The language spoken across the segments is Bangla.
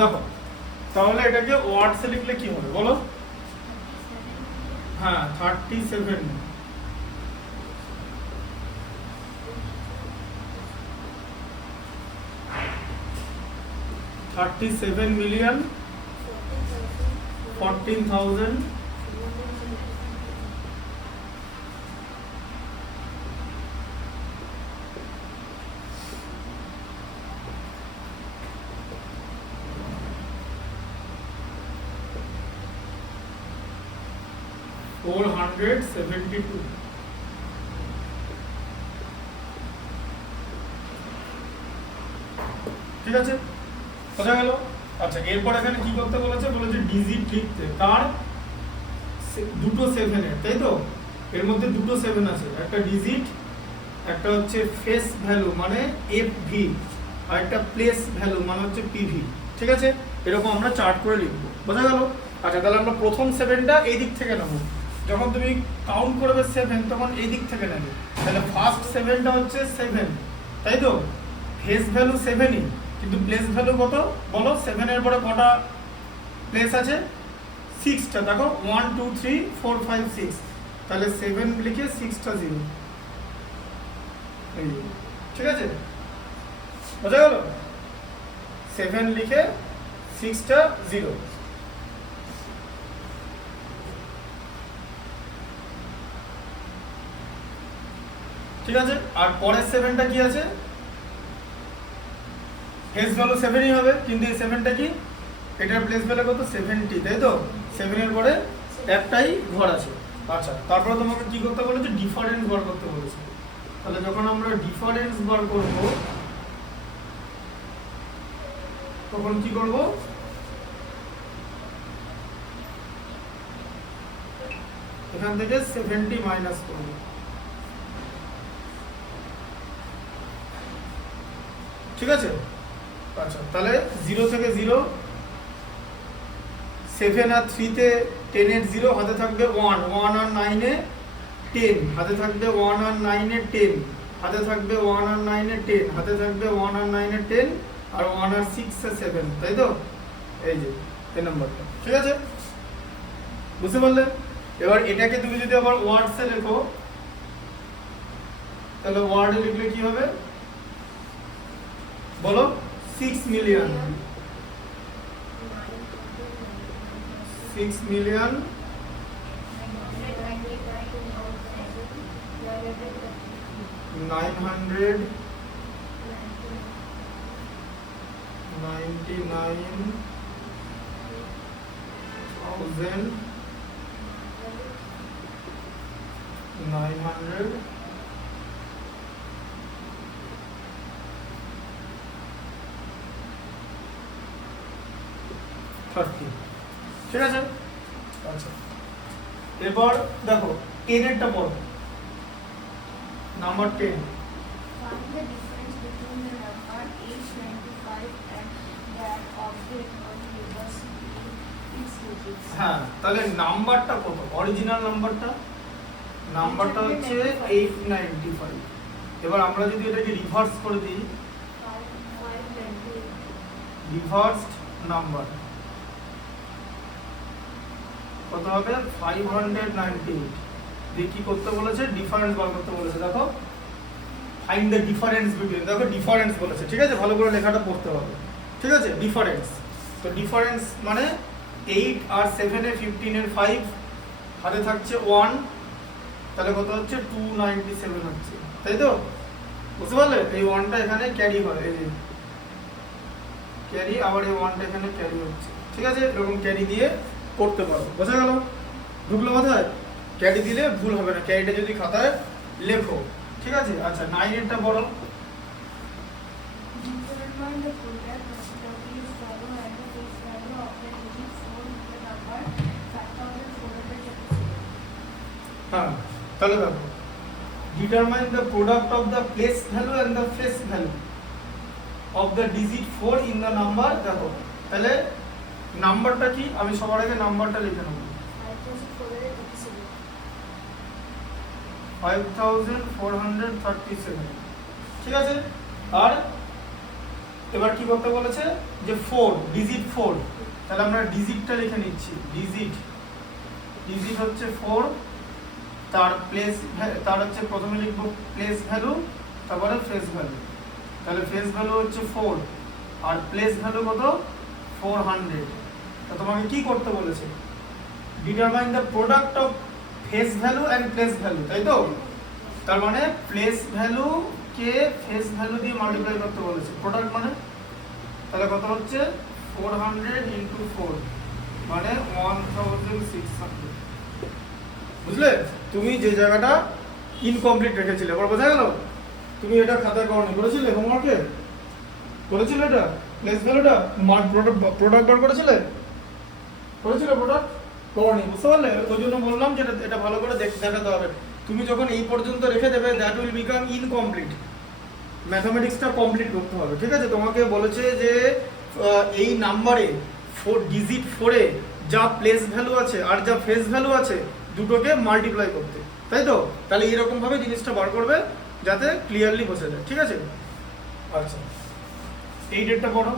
দেখো তাহলে এটাকে ওয়ার্ডসে লিখলে কি হবে বলো? হ্যাঁ 37 মিলিয়ন 14,000 472। ঠিক আছে, বোঝা গেল? আচ্ছা এরপর এখানে কি করতে বলেছে? বলেছে ডিজিট লিখতে, তার দুটো 7 এর, তাই তো? এর মধ্যে দুটো 7 আছে, একটা ডিজিট, একটা হচ্ছে ফেস ভ্যালু মানে এফভি, আর একটা প্লেস ভ্যালু মানে হচ্ছে পিভি। ঠিক আছে, এরকম আমরা চার্ট করে লিখবো, বোঝা গেল? আচ্ছা তাহলে আমরা প্রথম 7টা এই দিক থেকে নেব, যখন তুমি কাউন্ট করবে 7 তখন এই দিক থেকে নেবে। তাহলে ফার্স্ট 7টা হচ্ছে 7, তাই তো? ফেস ভ্যালু 7ই, কিন্তু প্লেস ভ্যালু কত বলো? 7 এর পরে কটা প্লেস আছে? 6টা। দেখো 1 2 3 4 5 6, তাহলে 7 লিখে 6টা 0। ঠিক আছে, বোঝা গেল? 7 লিখে 6টা 0। ঠিক আছে, আর পরের 7টা কি আছে? ফেস ভ্যালু 7ই হবে, কিন্তু এই 7টা কি? এটার প্লেস ভ্যালু কত? 70, তাই তো? 7 এর পরে একটাই ঘর আছে। আচ্ছা তারপরে তোমাকে কি করতে বলেছে? ডিফারেন্স বার করতে বলেছে। তাহলে যখন আমরা ডিফারেন্স বার করব তখন কি করব? এখান থেকে 70 মাইনাস করব। ঠিক আছে, আচ্ছা তাহলে 0 থেকে 0, 7 আর 3 তে 10 এর 0, হাতে থাকবে 1, 1 আর 9 এ 10, হাতে থাকবে 1 আর 9 এ 10, হাতে থাকবে 1 আর 9 এ 10, হাতে থাকবে 1 আর 9 এ 10, আর 1 আর 6 এ 7, তাই তো? এই যে এই নাম্বারটা। ঠিক আছে, বুঝতে পারলে? এবার এটাকে তুমি যদি আবার ওয়ার্ডসে লেখো, তাহলে ওয়ার্ডে লিখলে কি হবে বলো? 6 মিলিয়ন 999,930। ঠিক আছে, আচ্ছা এবার দেখো 10 এরটা পড়ো, number 10। Find the difference between the number 895 and that of the reverse its digits. হ্যাঁ তাহলে নাম্বারটা কত? অরিজিনাল নাম্বারটা হচ্ছে 895। এবার আমরা যদি এটাকে রিভার্স করে দিই, 598. রিভার্সড নাম্বার কত হবে? 598। দিয়ে কি করতে বলেছে? ডিফারেন্স বার করতে বলেছে। দেখো ফাইন্ড দ্য ডিফারেন্স বিটুইন, দেখো ডিফারেন্স বলেছে। ঠিক আছে, ভালো করে লেখাটা পড়তে হবে। ঠিক আছে, ডিফারেন্স। তো ডিফারেন্স মানে 8 আর 7 এ 15 এর 5, হাতে থাকছে 1, তাহলে কত হচ্ছে? 297 হচ্ছে, তাই তো? বুঝতে পারলে? এই 1টা এখানে ক্যারি হয়, এই যে ক্যারি, আবার এই 1টা এখানে ক্যারি হচ্ছে। ঠিক আছে, এরকম ক্যারি দিয়ে করতে পারো, বোঝা গেল? ঢুকলো মাথায়? ক্যারি দিলে ভুল হবে না, ক্যারিটা যদি খাতায় লেখো। ঠিক আছে, আচ্ছা 9 এরটা বলো। Determine the product of the base value and the base value of the digit 4 with the number 5437. হ্যাঁ তাহলে দেখো determine the product of the place value and the face value of the digit 4 in the number. দেখো তাহলে নাম্বারটা কি? আমি সবার আগে নাম্বারটা লিখে নেব, 5437। ঠিক আছে, আর এবার কি করতে বলেছে যে 4 ডিজিট 4, তাহলে আমরা ডিজিটটা লিখে নিচ্ছি। ডিজিট হচ্ছে 4, তার হচ্ছে প্রথমে লিখবো প্লেস ভ্যালু, তারপরে ফেস ভ্যালু। তাহলে ফেস ভ্যালু হচ্ছে 4 আর প্লেস ভ্যালু কত 400। তো তোমাকে কি করতে বলেছে, determine the product of face value and place value, তাই তো? তার মানে প্লেস ভ্যালু কে ফেস ভ্যালু দিয়ে মাল্টিপ্লাই করতে বলেছে, প্রোডাক্ট মানে, তাহলে কত হচ্ছে 400 ইনটু 4 মানে 1600। বুঝলে? তুমি যে জায়গাটা ইনকমপ্লিট রেখেছিলে, এবার বোঝা গেল? তুমি এটা খাতায় করনি, করেছিলে হোমওয়ার্কে? করেছিলে এটা প্লেস ভ্যালুটা প্রোডাক্ট বার করেছিলে প্রোডাক্ট করনি, বুঝতে পারলে? ওই জন্য বললাম যে এটা ভালো করে দেখাতে হবে। তুমি যখন এই পর্যন্ত রেখে দেবে দ্যাট উইল বিকাম ইনকমপ্লিট, ম্যাথমেটিক্সটা কমপ্লিট করতে হবে, ঠিক আছে? তোমাকে বলেছে যে এই নাম্বারে ডিজিট 4-এ যা প্লেস ভ্যালু আছে আর যা ফেস ভ্যালু আছে দুটোকে মাল্টিপ্লাই করতে, তাই তো? তাহলে এরকম ভাবে জিনিসটা বার করবে যাতে ক্লিয়ারলি বোঝা যায়, ঠিক আছে? আচ্ছা, এই ডেটটা পড়ো।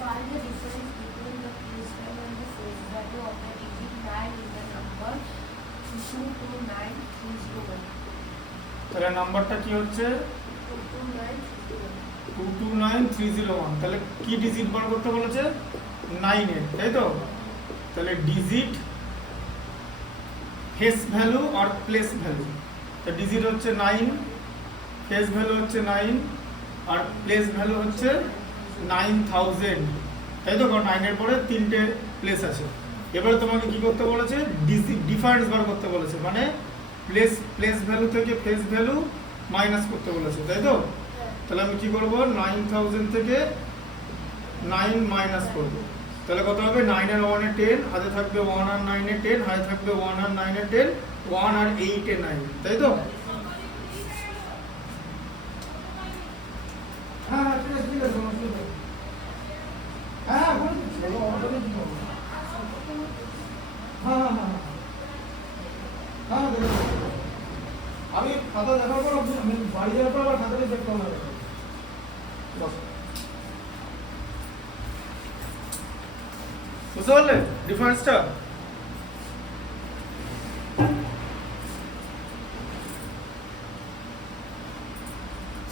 Find the difference between the place value and the face value of the digit 9 in the number 229301. তাহলে নাম্বারটা কি হচ্ছে 229301. 229301। তাহলে কি ডিজিট বার করতে বলেছে 9 এর, তাই তো? তাহলে ডিজিট ফেস ভ্যালু আর প্লেস ভ্যালু, তো ডিজিট হচ্ছে 9, ফেস ভ্যালু হচ্ছে 9 আর প্লেস ভ্যালু হচ্ছে 9000, তাই তো? কারণ 9 এর পরে 3টে প্লেস আছে। এবারে তোমাকে কি করতে বলেছে, ডিফারেন্স বার করতে বলেছে, মানে প্লেস ভ্যালু থেকে ফেস ভ্যালু মাইনাস করতে বলেছে, তাই তো? তাহলে আমি কি করব, 9000 থেকে 9 মাইনাস করব, তাহলে কত হবে 9 আর 1 এ 10, হাতে থাকবে 1 আর 9 এ 10, হাতে থাকবে 1 আর 9 এ 10, 1 আর 8 এ 9, তাই তো? হ্যাঁ হ্যাঁ ঠিক আছে সমস্যা নেই। হ্যাঁ বলে দিচ্ছি, বলো অর্ডারে কি করবো। হ্যাঁ হ্যাঁ হ্যাঁ হ্যাঁ দেখো, আমি খাতা দেখার পর আমি বাড়ি যাওয়ার পর আবার খাতাটা চেক করবো। বুঝতে পারলে ডিফারেন্সটা?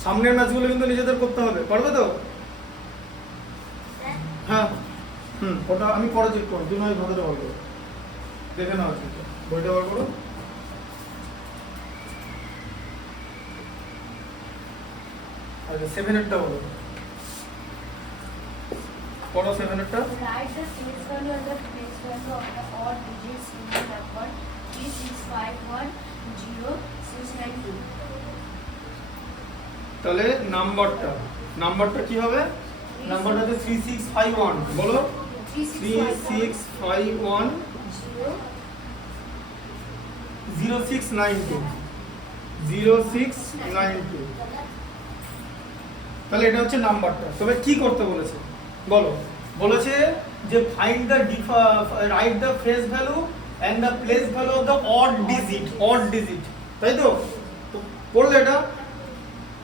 সামনের ম্যাচগুলো কিন্তু নিজেদের করতে হবে, পারবে তো? হ্যাঁ ওটা আমি পরে চেক করবো, তুমি ভালোটা বলবো, দেখে নাও বইটা বার করো। আচ্ছা 7-এরটা বলো, পড়ো 7-এরটা। Write the face value and the place value of the odd digits in the number 365106992. তাহলে নাম্বারটা কি হবে, নাম্বারটা হচ্ছে 3651, বলো 3651 0692 0692। তাহলে এটা হচ্ছে নাম্বারটা। তবে কি করতে বলেছে বলো, বলেছে যে find the write the face value and the place value of the odd digit, তাই তো? পড়লে এটা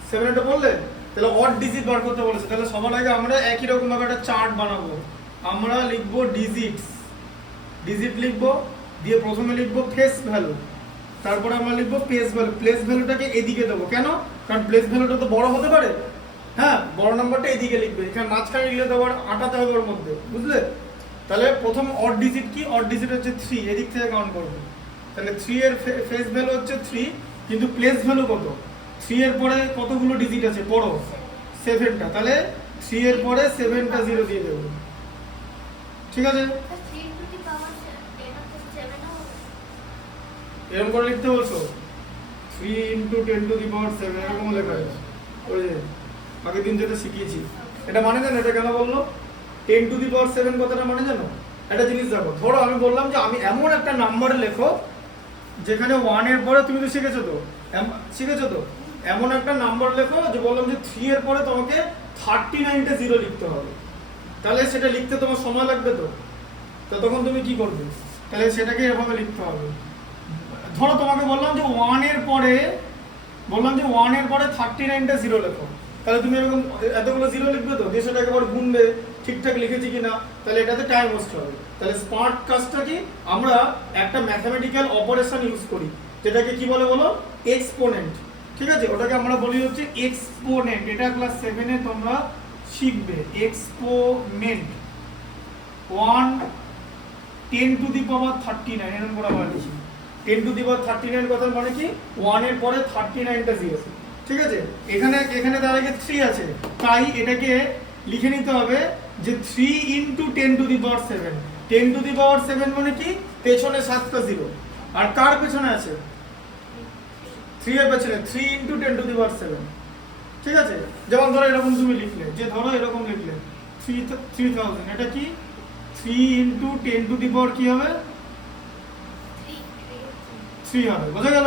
7-এটা পড়লে? তাহলে অড ডিজিট বার করতে বলেছে। তাহলে সবার আগে আমরা একই রকম ভাবে একটা চার্ট বানাবো। আমরা লিখবো ডিজিট লিখবো, দিয়ে প্রথমে লিখবো ফেস ভ্যালু, তারপরে আমরা লিখবো প্লেস ভ্যালুটাকে এদিকে দেবো। কেন? কারণ প্লেস ভ্যালুটা তো বড় হতে পারে, হ্যাঁ, বড় নাম্বারটা এদিকে লিখবে, এখানে মাঝখানে লিখলে তো আবার আটাতে হবে ওর মধ্যে, বুঝলে? তাহলে প্রথম অড ডিজিট কি, অড ডিজিট হচ্ছে 3, এদিক থেকে কাউন্ট করবে। তাহলে 3 এর ফেস ভ্যালু হচ্ছে 3, কিন্তু প্লেস ভ্যালু কত? 3 এর পরে কতগুলো ডিজিট আছে পড়ো, 7টা, তাহলে 3 এর পরে 7টা 0 দিয়ে দেবো, ঠিক আছে? এরকম করে লিখতে বলছো, 3 × 10⁻7 এরকম লেখা আছে। ওই যে আগের দিন যেটা শিখিয়েছি, এটা মানে জানো এটা কেন বললো 10⁻7 কথাটা মানে জানো? একটা জিনিস দেখো, ধরো আমি বললাম যে আমি এমন একটা নাম্বার লেখো যেখানে 1 এর পরে, তুমি তো শিখেছো তো এমন একটা নাম্বার লেখো যে বললাম যে 3 এর পরে তোমাকে 39টা 0 লিখতে হবে। তাহলে সেটা লিখতে তোমার সময় লাগবে তো তখন তুমি কি করবে? তাহলে সেটাকে এভাবে লিখতে হবে। ধরো তোমাকে বললাম যে 1 এর পরে 39টা 0 লেখো, তাহলে তুমি এরকম এতগুলো জিরো লিখবে তো, দিয়ে সেটা একবার গুনবে ঠিকঠাক লিখেছি কিনা, তাহলে এটাতে টাইম ওয়েস্ট হবে। তাহলে স্মার্ট কাজটা কি, আমরা একটা ম্যাথমেটিক্যাল অপারেশন ইউজ করি যেটাকে কি বলে বলো, এক্সপোনেন্ট। ঠিক আছে, ওটাকে আমরা বলি হচ্ছে এক্সপোনেন্ট। এটা ক্লাস 7 এ তোমরা শিখবে এক্সপোনেন্ট। 1 10 টু দি পাওয়ার 39 এরকম করে আমরা লিখি। 10 টু দি পাওয়ার 39 কথার মানে কি 1 এর পরে 39টা জিরো। ঠিক আছে, এখানে তার আগে 3 আছে, তাই এটাকে লিখে নিতে হবে যে 3 into 10 to the power 7। 10 to the power 7 মানে কি পেছনে 7টা জিরো, আর কার পেছনে আছে 3 এর পেছনে 3 ইনটু 10 টু দি পাওয়ার 7। ঠিক আছে, যেমন ধরো এরকম তুমি লিখলে, যে ধরো এরকম লিখলে 3000, এটা কি 3 ইনটু 10 টু দি পাওয়ার কি হবে 3 হবে। বোঝা গেল?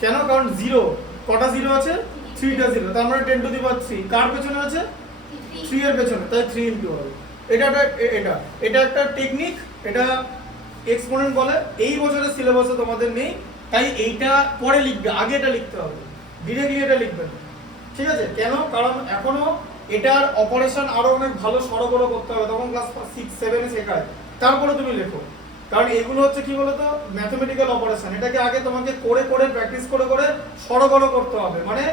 কেন? কারণ জিরো, কটা জিরো আছে 3টা জিরো, তার মানে 10 টু দি পাওয়ার 3 কার পেছনে আছে 3 এর পেছনে, তাই 3 ইনটু হবে। এটা একটা টেকনিক, এটা এক্সপোনেন্ট বলে। এই বছরের সিলেবাসে তোমাদের নেই, তাই এইটা পরে লিখবে, আগে এটা লিখতে হবে, ডিরেক্টলি এটা লিখবে না। ঠিক আছে, কেন? কারণ এখনো এটার অপারেশন আরো অনেক ভালো সরগরম করতে হবে, তখন ক্লাস 6 7 এ শেখায়, তারপরে তুমি লেখো। কারণ এগুলো হচ্ছে কি বলতো ম্যাথমেটিক্যাল অপারেশন, এটাকে আগে তোমাকে করে করে প্র্যাকটিস করে করে সরগরম করতে হবে, মানে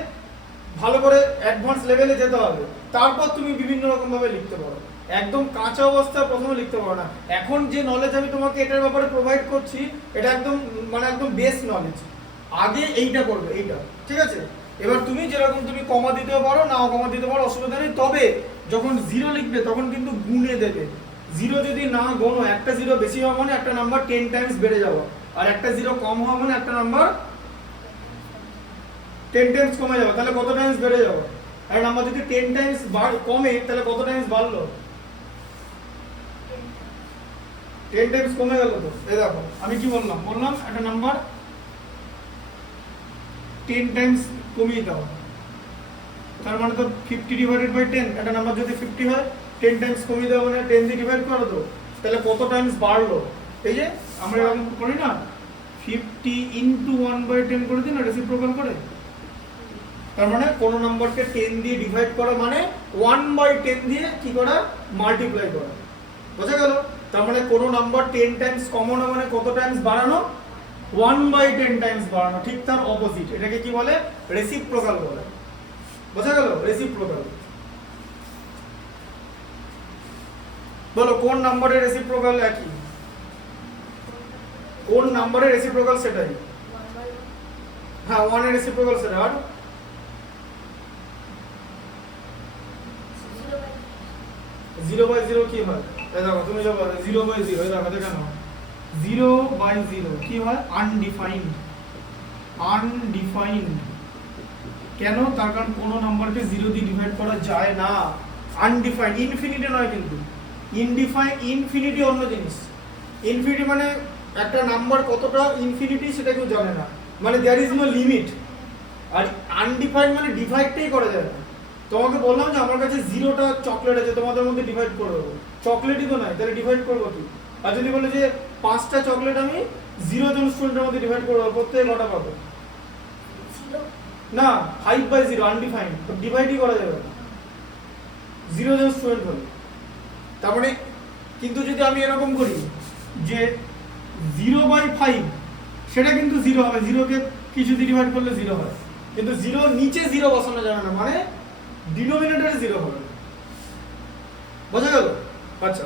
ভালো করে অ্যাডভান্স লেভেলে যেতে হবে, তারপর তুমি বিভিন্ন রকম ভাবে লিখতে পারো। একদম কাঁচা অবস্থায় প্রথমে লিখতে পারো না। এখন যে নলেজ আমি তোমাকে এটার ব্যাপারে প্রোভাইড করছি, এটা একদম মানে একদম বেস নলেজ। আগে এইটা করবে, এইটা। ঠিক আছে, এবার তুমি যেরকম তুমি কমা দিতেও পারো, নাও কমা দিতে পারো, অসুবিধা নেই। তবে যখন জিরো লিখবে তখন কিন্তু গুণে দেবে। জিরো যদি না গোনো, একটা জিরো বেশি হওয়া মানে একটা নাম্বার 10 টাইমস বেড়ে যাওয়া, আর একটা জিরো কম হওয়া মানে একটা নাম্বার 10 টাইমস কমে যাবে। তাহলে কত টাইমস বেড়ে যাবে? আর নাম্বার যদি 10 টাইমস কমে, তাহলে কত টাইমস বাড়লো? 10 টাইমস কমে গেল তো। এই দেখো আমি কি বললাম একটা নাম্বার 10 টাইমস কমিয়ে দাও, তার মানে তো 50 ডিভাইডেড বাই 10। একটা নাম্বার যদি 50 হয়, 10 টাইমস কমিয়ে দেওয়া মানে 10 দিয়ে ডিভাইড করো তো, তাহলে কত টাইমস বাড়লো? এই যে আমরা এরকম করি না, 50 ইনটু 1/10 করে দিন না, রেসিপ্রোকাল করে। তার মানে কোন নাম্বারকে 10 দিয়ে ডিভাইড করা মানে 1/10 দিয়ে কি করা, মাল্টিপ্লাই করা। বোঝা গেল? তার মানে কোন নাম্বার 10 টাইমস কমানো মানে কত টাইমস বাড়ানো, 1/10 টাইমস বাড়ানো। ঠিক তার অপোজিট, এটাকে কি বলে, রেসিপ্রোকাল বলে। বোঝা গেল? রেসিপ্রোকাল। বলো কোন নাম্বারের রেসিপ্রোকাল একই? কোন নাম্বারের রেসিপ্রোকাল সেটাই। হ্যাঁ, 1 এর রেসিপ্রোকাল সেটা। আর 0/0 কি হয়? এই দেখো তুমি যখন 0/0, এই দেখো কেন 0/0 কি হয়, আনডিফাইন্ড। আনডিফাইন্ড কেন? তার কারণ কোনো নাম্বারকে 0 দিয়ে ডিভাইড করা যায় না। আনডিফাইন্ড, ইনফিনিটি নয় কিন্তু। ইনফিনিটি অন্য জিনিস। ইনফিনিটি মানে একটা নাম্বার কতটা ইনফিনিটি সেটা কেউ জানে না, মানে দেয়ার ইজ নো লিমিট। আর আনডিফাইন্ড মানে ডিভাইডটাই করা যায় না। তোমাকে বললাম যে আমার কাছে 0টা চকলেট আছে, তোমাদের মধ্যে ডিভাইড করে দেবো, চকলেটই তো নয়, তাহলে ডিভাইড করবো কি? আর যদি বলে যে 5টা চকলেট আমি 0 জন স্টুডেন্টের মধ্যে ডিভাইড করবো, প্রত্যেকে কটা পাবো? না, 5/0 আনডিফাইন্ড, ডিভাইডই করা যাবে না 0 জন স্টুডেন্ট হলে। তার মানে কিন্তু যদি আমি এরকম করি যে 0/5, সেটা কিন্তু 0 হবে, 0কে কিছু দিয়ে ডিভাইড করলে 0 হয়, কিন্তু 0 নিচে 0 বসানো যাবে না, মানে ডিনোমিনেটরে 0 হবে। বোঝা গেল? আচ্ছা,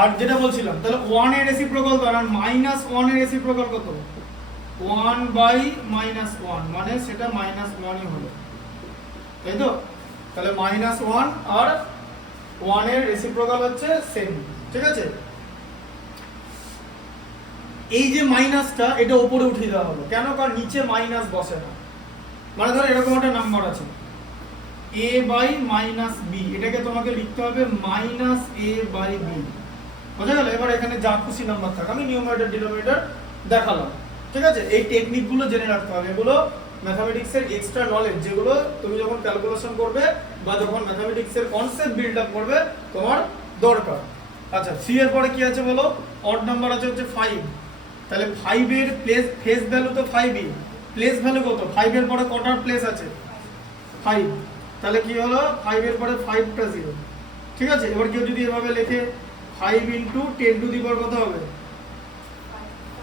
আর যেটা বলছিলাম, তাহলে 1 এর রেসিপ্রোকাল ধরেন -1 এর রেসিপ্রোকাল কত? 1/-1, মানে সেটা -1ই হলো, তাই তো? তাহলে -1 আর 1 এর রেসিপ্রোকাল হচ্ছে সেম। ঠিক আছে, এই যে মাইনাসটা এটা উপরে উঠিয়ে দেওয়া হলো, কেন? কারণ নিচে মাইনাস বসে না। মানে ধরো এরকম একটা নাম্বার আছে a/-b, এটাকে তোমাকে লিখতে হবে -a/b। বোঝা গেল? এবার এখানে যা খুশি নাম্বার থাকে, আমি নিউমারেটর ডিনোমিনেটর দেখালাম। ঠিক আছে, এই টেকনিকগুলো জেনে রাখতে হবে। এগুলো ম্যাথমেটিক্সের এক্সট্রা নলেজ, যেগুলো তুমি যখন ক্যালকুলেশন করবে বা যখন ম্যাথমেটিক্সের কনসেপ্ট বিল্ড আপ করবে তোমার দরকার। আচ্ছা, 3 এর পরে কি আছে বলো? অড নাম্বার আছে হচ্ছে 5। তাহলে 5 এর ফেস ভ্যালু তো 5ই, প্লেস ভ্যালু কত? 5 এর পরে কটার প্লেস আছে? 5। তাহলে কি হলো 5 এর পরে 5টা 0, ঠিক আছে। এবার কেউ যদি এভাবে লেখে 5 ইন্টু 10 টু দি পাওয়ার কত হবে?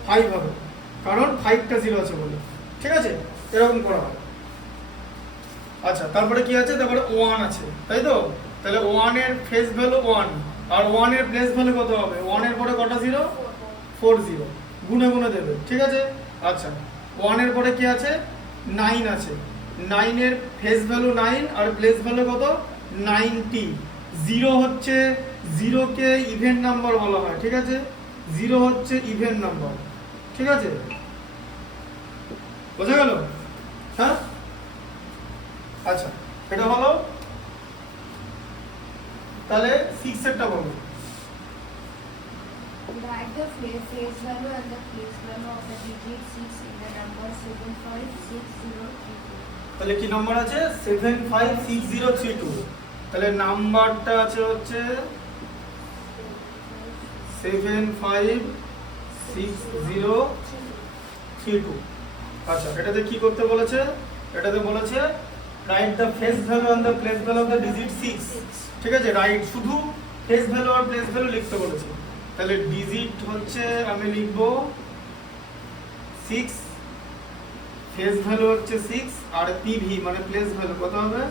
5 হবে, কারণ 5টা 0 আছে বলে, ঠিক আছে। এরকম করা হয়। আচ্ছা, তারপরে কি আছে? তারপরে 1 আছে, তাই তো। তাহলে 1 এর ফেস ভ্যালু 1, আর 1 এর প্লেস ভ্যালু কত হবে? 1 এর পরে কটা 0? 4 0, গুণে গুণে দেবে, ঠিক আছে। আচ্ছা, 1 এর পরে কি আছে? 9 আছে। 9 এর ফেস ভ্যালু 9 আর প্লেস ভ্যালু কত? 90। 0 হচ্ছে, 0 কে ইভেন নাম্বার বলা হয়, ঠিক আছে। 0 হচ্ছে ইভেন নাম্বার, ঠিক আছে। বোঝা গেল? হ্যাঁ, আচ্ছা, এটা হলো। তাহলে 6 এরটা বলো। Write the face value and the place value of the digit 6 in the number 756032. তাহলে কি নাম্বার আছে? 756032। তাহলে নাম্বারটা আছে হচ্ছে 756032। আচ্ছা, এটাতে কি করতে বলেছে? এটাতে বলেছে write the face value and the place value of the digit 6, ঠিক আছে। রাইট, শুধু ফেস ভ্যালু আর প্লেস ভ্যালু লিখতে বলেছে। তাহলে ডিজিট হচ্ছে আমি লিখব 6, ফেস ভ্যালু হচ্ছে 6, আর পিভি মানে প্লেস ভ্যালু কত হবে?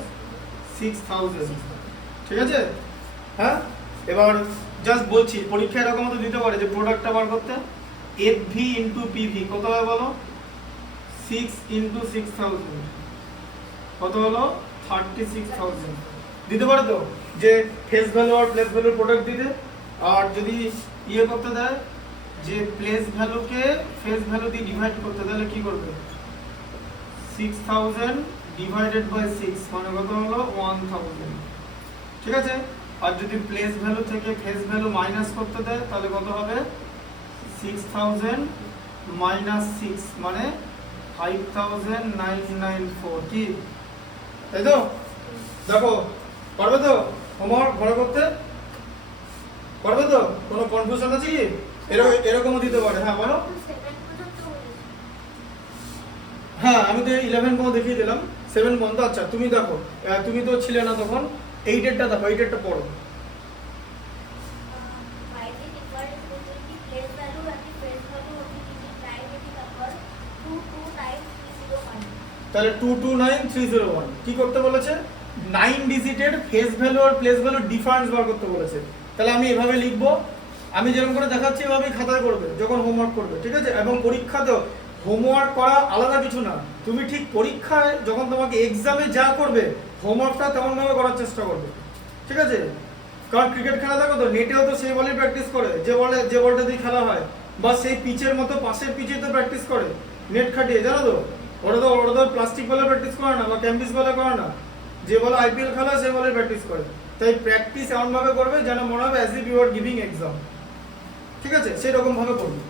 6000, ঠিক আছে। হ্যাঁ, এবার জাস্ট বলছি, পরীক্ষা এরকম তো দিতে পারে যে প্রোডাক্টটা বার করতে, এফভি ইনটু পিভি কত হয় বলো? 6 ইনটু 6000 কত হলো? 36000 দিতে পারে তো, যে ফেস ভ্যালু আর প্লেস ভ্যালুর প্রোডাক্ট দিতে। আর যদি ইয়ে করতে দেয় যে প্লেস ভ্যালুকে ফেস ভ্যালু দিয়ে ডিভাইড করতে, তাহলে কি করবে? 6000 ডিভাইডেড বাই 6 মানে কত হলো? 1000, ঠিক আছে। আর যদি প্লেস ভ্যালু থেকে ফেস ভ্যালু মাইনাস করতে দেয় তাহলে কত হবে? 6000 মাইনাস 6 মানে 5994, কি তাই তো? দেখো, পারবে তো হোমওয়ার্ক ঘরে করতে? পারবে তো? কোনো কনফিউশন আছে কি? এরকমও দিতে পারে। হ্যাঁ বলো। হ্যাঁ, আমি তো 11 পর্যন্ত দেখিয়ে দিলাম, 7 পর্যন্ত। আচ্ছা, তুমি দেখো, তুমি তো ছিলে না তখন, 8 এরটা দেখো, 8 এরটা পড়ো। Find the difference between the place value and the face value of the digit 9 in the number 229301. তাহলে 229301 কি করতে বলেছে? 9 ডিজিটের ফেস ভ্যালু আর প্লেস ভ্যালু ডিফারেন্স বার করতে বলেছে। তাহলে আমি এভাবে লিখবো, আমি যেরকম করে দেখাচ্ছি এভাবেই খাতায় করবে যখন হোমওয়ার্ক করবে, ঠিক আছে। এবং পরীক্ষাতেও হোমওয়ার্ক করা আলাদা কিছু না, তুমি ঠিক পরীক্ষায় যখন তোমাকে এক্সামে যা করবে হোমওয়ার্কটা তেমনভাবে করার চেষ্টা করবে, ঠিক আছে। কারণ ক্রিকেট খেলা দেখো তো, নেটেও তো সেই বলই প্র্যাকটিস করে, যে বলটা দিয়ে খেলা হয়, বা সেই পিচের মতো পাশের পিচে তো প্র্যাকটিস করে নেট খাটিয়ে, জানো তো। ওরা তো প্লাস্টিক বলে প্র্যাকটিস করে না, বা ক্যাম্পিস বলে করে না, যে বলে আইপিএল খেলা সে বলে প্র্যাকটিস করে। তাই প্র্যাকটিস এমনভাবে করবে যেন মনে হবে as if you are giving exam, ঠিক আছে, সেই রকম ভাবে করবে।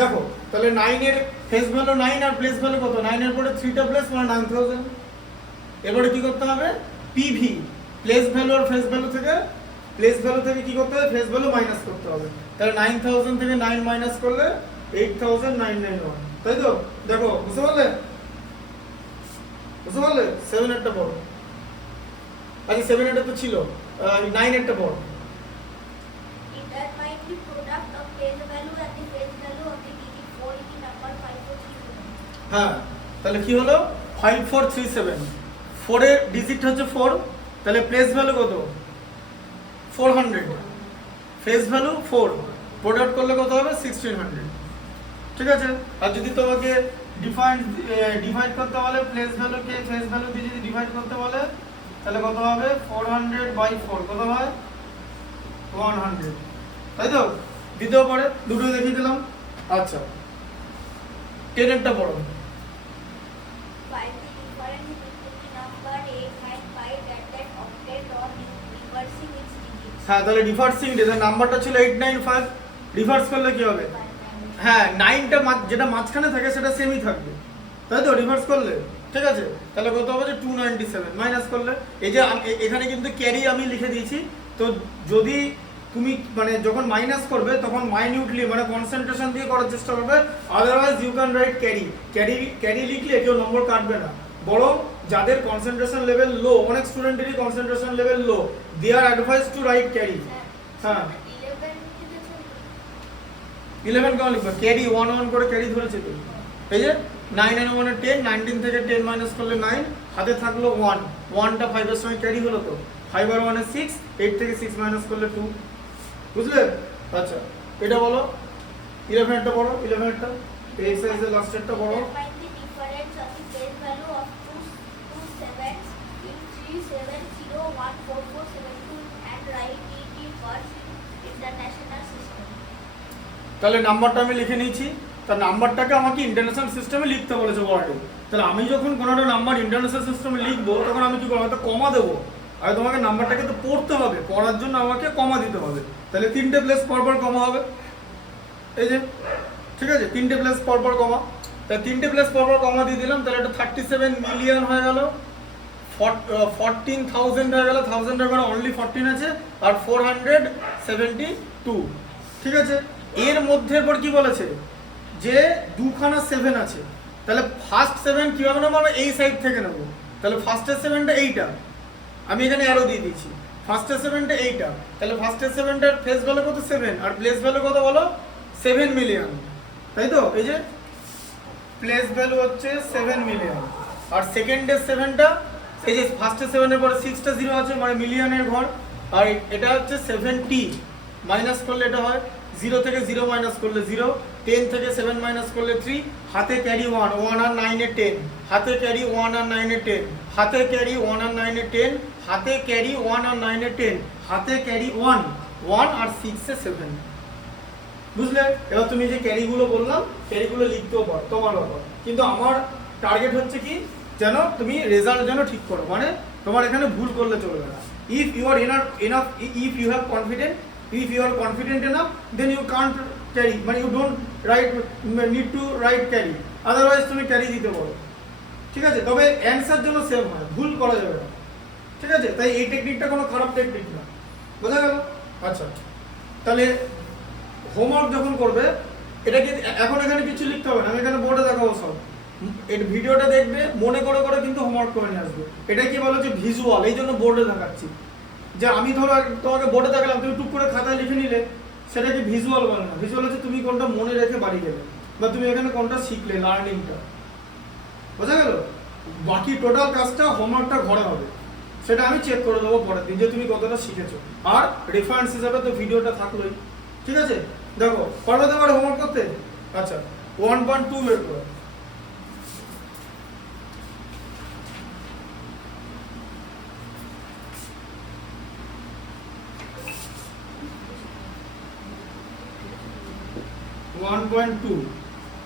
দেখো, তাহলে 9 এর ফেস ভ্যালু 9 আর প্লেস ভ্যালু কত? 9 এর পরে 3টা প্লেস মানে 9000। এবারে কি করতে হবে? পিভি, প্লেস ভ্যালু আর ফেস ভ্যালু থেকে, প্লেস ভ্যালু থেকে কি করতে হবে? ফেস ভ্যালু মাইনাস করতে হবে। তাহলে 9000 থেকে 9 মাইনাস করলে 8991, তাই তো। দেখো, বুঝতে পারলে? 7 এরটা পড়ো। আচ্ছা, 7 এরটা তো ছিল, 9 এরটা পড়ো। Determine the product of place value and the face value of the digit 4 in the number 5437. হ্যাঁ, তাহলে কি হলো? 5437, 4 এর ডিজিট হচ্ছে 4, তাহলে প্লেস ভ্যালু কত? 400, ফেস ভ্যালু 4, প্রোডাক্ট করলে কত হবে? 1600, ঠিক আছে। আর যদি তোমাকে ডিভাইড করতে বলে প্লেস ভ্যালুকে ফেস ভ্যালু দিয়ে যদি ডিভাইড করতে বলে তাহলে কত হবে? 400 বাই 4 কত হয়? 100, তাই তো। দ্বিতীয় পরে দুটো দেখিয়ে দিলাম। আচ্ছা, 10 এরটা পড়ো। Find the difference between the number 895 and that octet or reversing its digits. হ্যাঁ, তাহলে রিভার্সিং ডে, নাম্বারটা ছিল 895, রিভার্স করলে কি হবে? হ্যাঁ, 9টা যেটা মাঝখানে থাকে সেটা সেমই থাকবে, তাই তো, রিভার্স করলে, ঠিক আছে। তাহলে কত হবে? যে 297 মাইনাস করলে, এই যে এখানে কিন্তু ক্যারি আমি লিখে দিয়েছি, তো যদি তুমি মানে যখন মাইনাস করবে তখন মাইনিউটলি মানে কনসেন্ট্রেশন দিয়ে করার চেষ্টা করবে, otherwise you can write carry লিখলে কেউ নম্বর কাটবে না, বরং যাদের কনসেন্ট্রেশন লেভেল লো, অনেক স্টুডেন্টেরই কনসেন্ট্রেশন লেভেল লো, দে আর অ্যাডভাইস টু রাইট ক্যারি। হ্যাঁ 11 কেন লিখবা, ক্যারি 1 1 করে ক্যারি ধরেছে তো। এই যে 9 and 1 10, 19 থেকে 10 মাইনাস করলে 9, হাতে থাকলো 1, 1টা 5 এর সময় ক্যারি হলো তো, 5 আর 1 এর 6, 8 থেকে 6 মাইনাস করলে 2, বুঝলে? আচ্ছা এটা বলো 11 টা বড়, 11 টা এই এক্সারসাইজের লাস্টেরটা বড়। Find the difference of the base value of two sevens in 37014472 and write it in words in international system. তাহলে নাম্বারটা আমি লিখে নিয়েছি, তার নাম্বারটাকে আমাকে ইন্টারন্যাশনাল সিস্টেমে লিখতে বলেছে ওয়ার্ডে। তাহলে আমি যখন কোনো একটা নাম্বার ইন্টারন্যাশনাল সিস্টেমে লিখবো তখন আমি কি করবো, হয়তো কমা দেবো, আর তোমাকে নাম্বারটাকে তো পড়তে হবে, পড়ার জন্য আমাকে কমা দিতে হবে। তাহলে 3টে প্লেস পরপর কমা হবে, এই যে ঠিক আছে 3টে প্লেস পরপর কমা, তাই 3টে প্লেস পরপর কমা দিয়ে দিলাম। তাহলে এটা 37 মিলিয়ন হয়ে গেল, 14,000 হয়ে গেল, 1000 এর মানে অনলি 14 আছে, আর 472, ঠিক আছে। এর মধ্যে পর কি বলেছে যে দুখানা 7 আছে, তাহলে ফার্স্ট 7 কিভাবে নেবো, আমরা এই সাইড থেকে নেবো। তাহলে ফার্স্টের 7টা এইটা, আমি এখানে অ্যারো দিয়ে দিচ্ছি, ফার্স্টের 7টা এইটা, তাহলে ফার্স্টের 7টার ফেস ভ্যালু কত 7 আর প্লেস ভ্যালু কত বলো 7 মিলিয়ন, তাই তো। এই যে প্লেস ভ্যালু হচ্ছে 7 মিলিয়ন, আর সেকেন্ডের 7টা, এই যে ফার্স্টের 7 এর পরে 6টা 0 আছে মানে মিলিয়নের ঘর, আর এটা হচ্ছে 70 মাইনাস করলে এটা হয় 0 থেকে 0 মাইনাস করলে 0, 10 থেকে 7 মাইনাস করলে 3, হাতে ক্যারি 1, 1 আর 9 এ 10, হাতে ক্যারি 1 আর 9 এ 10, হাতে ক্যারি 1 আর 9 এ 10, হাতে ক্যারি 1 আর 9 এ 10, হাতে ক্যারি 1, 1 আর 6 এ 7, বুঝলে? এবার তুমি যে ক্যারিগুলো বললাম ক্যারিগুলো লিখতেও পারো, তোমার ব্যাপার, কিন্তু আমার টার্গেট হচ্ছে কি যেন তুমি রেজাল্ট যেন ঠিক করো, মানে তোমার এখানে ভুল করলে চলবে না। If you are enough, if you have confident, if you are confident enough, then you can't carry, মানে you don't need to write carry, otherwise তুমি ক্যারি দিতে পারো, ঠিক আছে। তবে অ্যানসার জন্য সেম হয়, ভুল করা যাবে না, ঠিক আছে। তাই এই টেকনিকটা কোনো খারাপ টেকনিক না, বোঝা গেল? আচ্ছা তাহলে হোমওয়ার্ক যখন করবে, এটা কি এখন এখানে কিছু লিখতে হবে না, আমি এখানে বোর্ডে দেখাবো সব, এই ভিডিওটা দেখবে মনে করে করে কিন্তু হোমওয়ার্ক করে নিয়ে আসবে। এটা কি বলো যে ভিজুয়াল, এই জন্য বোর্ডে দেখাচ্ছি, যে আমি ধরো তোমাকে বোর্ডে দেখালাম, তুমি টুক করে খাতায় লিখে নিলে, সেটা কি ভিজুয়াল বলে না। ভিজুয়াল হচ্ছে তুমি কোনটা মনে রেখে বাড়ি গেলে, বা তুমি এখানে কোনটা শিখলে, লার্নিংটা, বোঝা গেল? বাকি টোটাল কাজটা হোমওয়ার্কটা ঘরে হবে, সেটা আমি চেক করে দেবো পরের দিন যে তুমি কতটা শিখেছো, আর রেফারেন্স হিসাবে তো ভিডিওটা থাকলোই, ঠিক আছে। দেখো পারবে তো এবার হোমওয়ার্ক করতে? আচ্ছা 1.2 বের করো।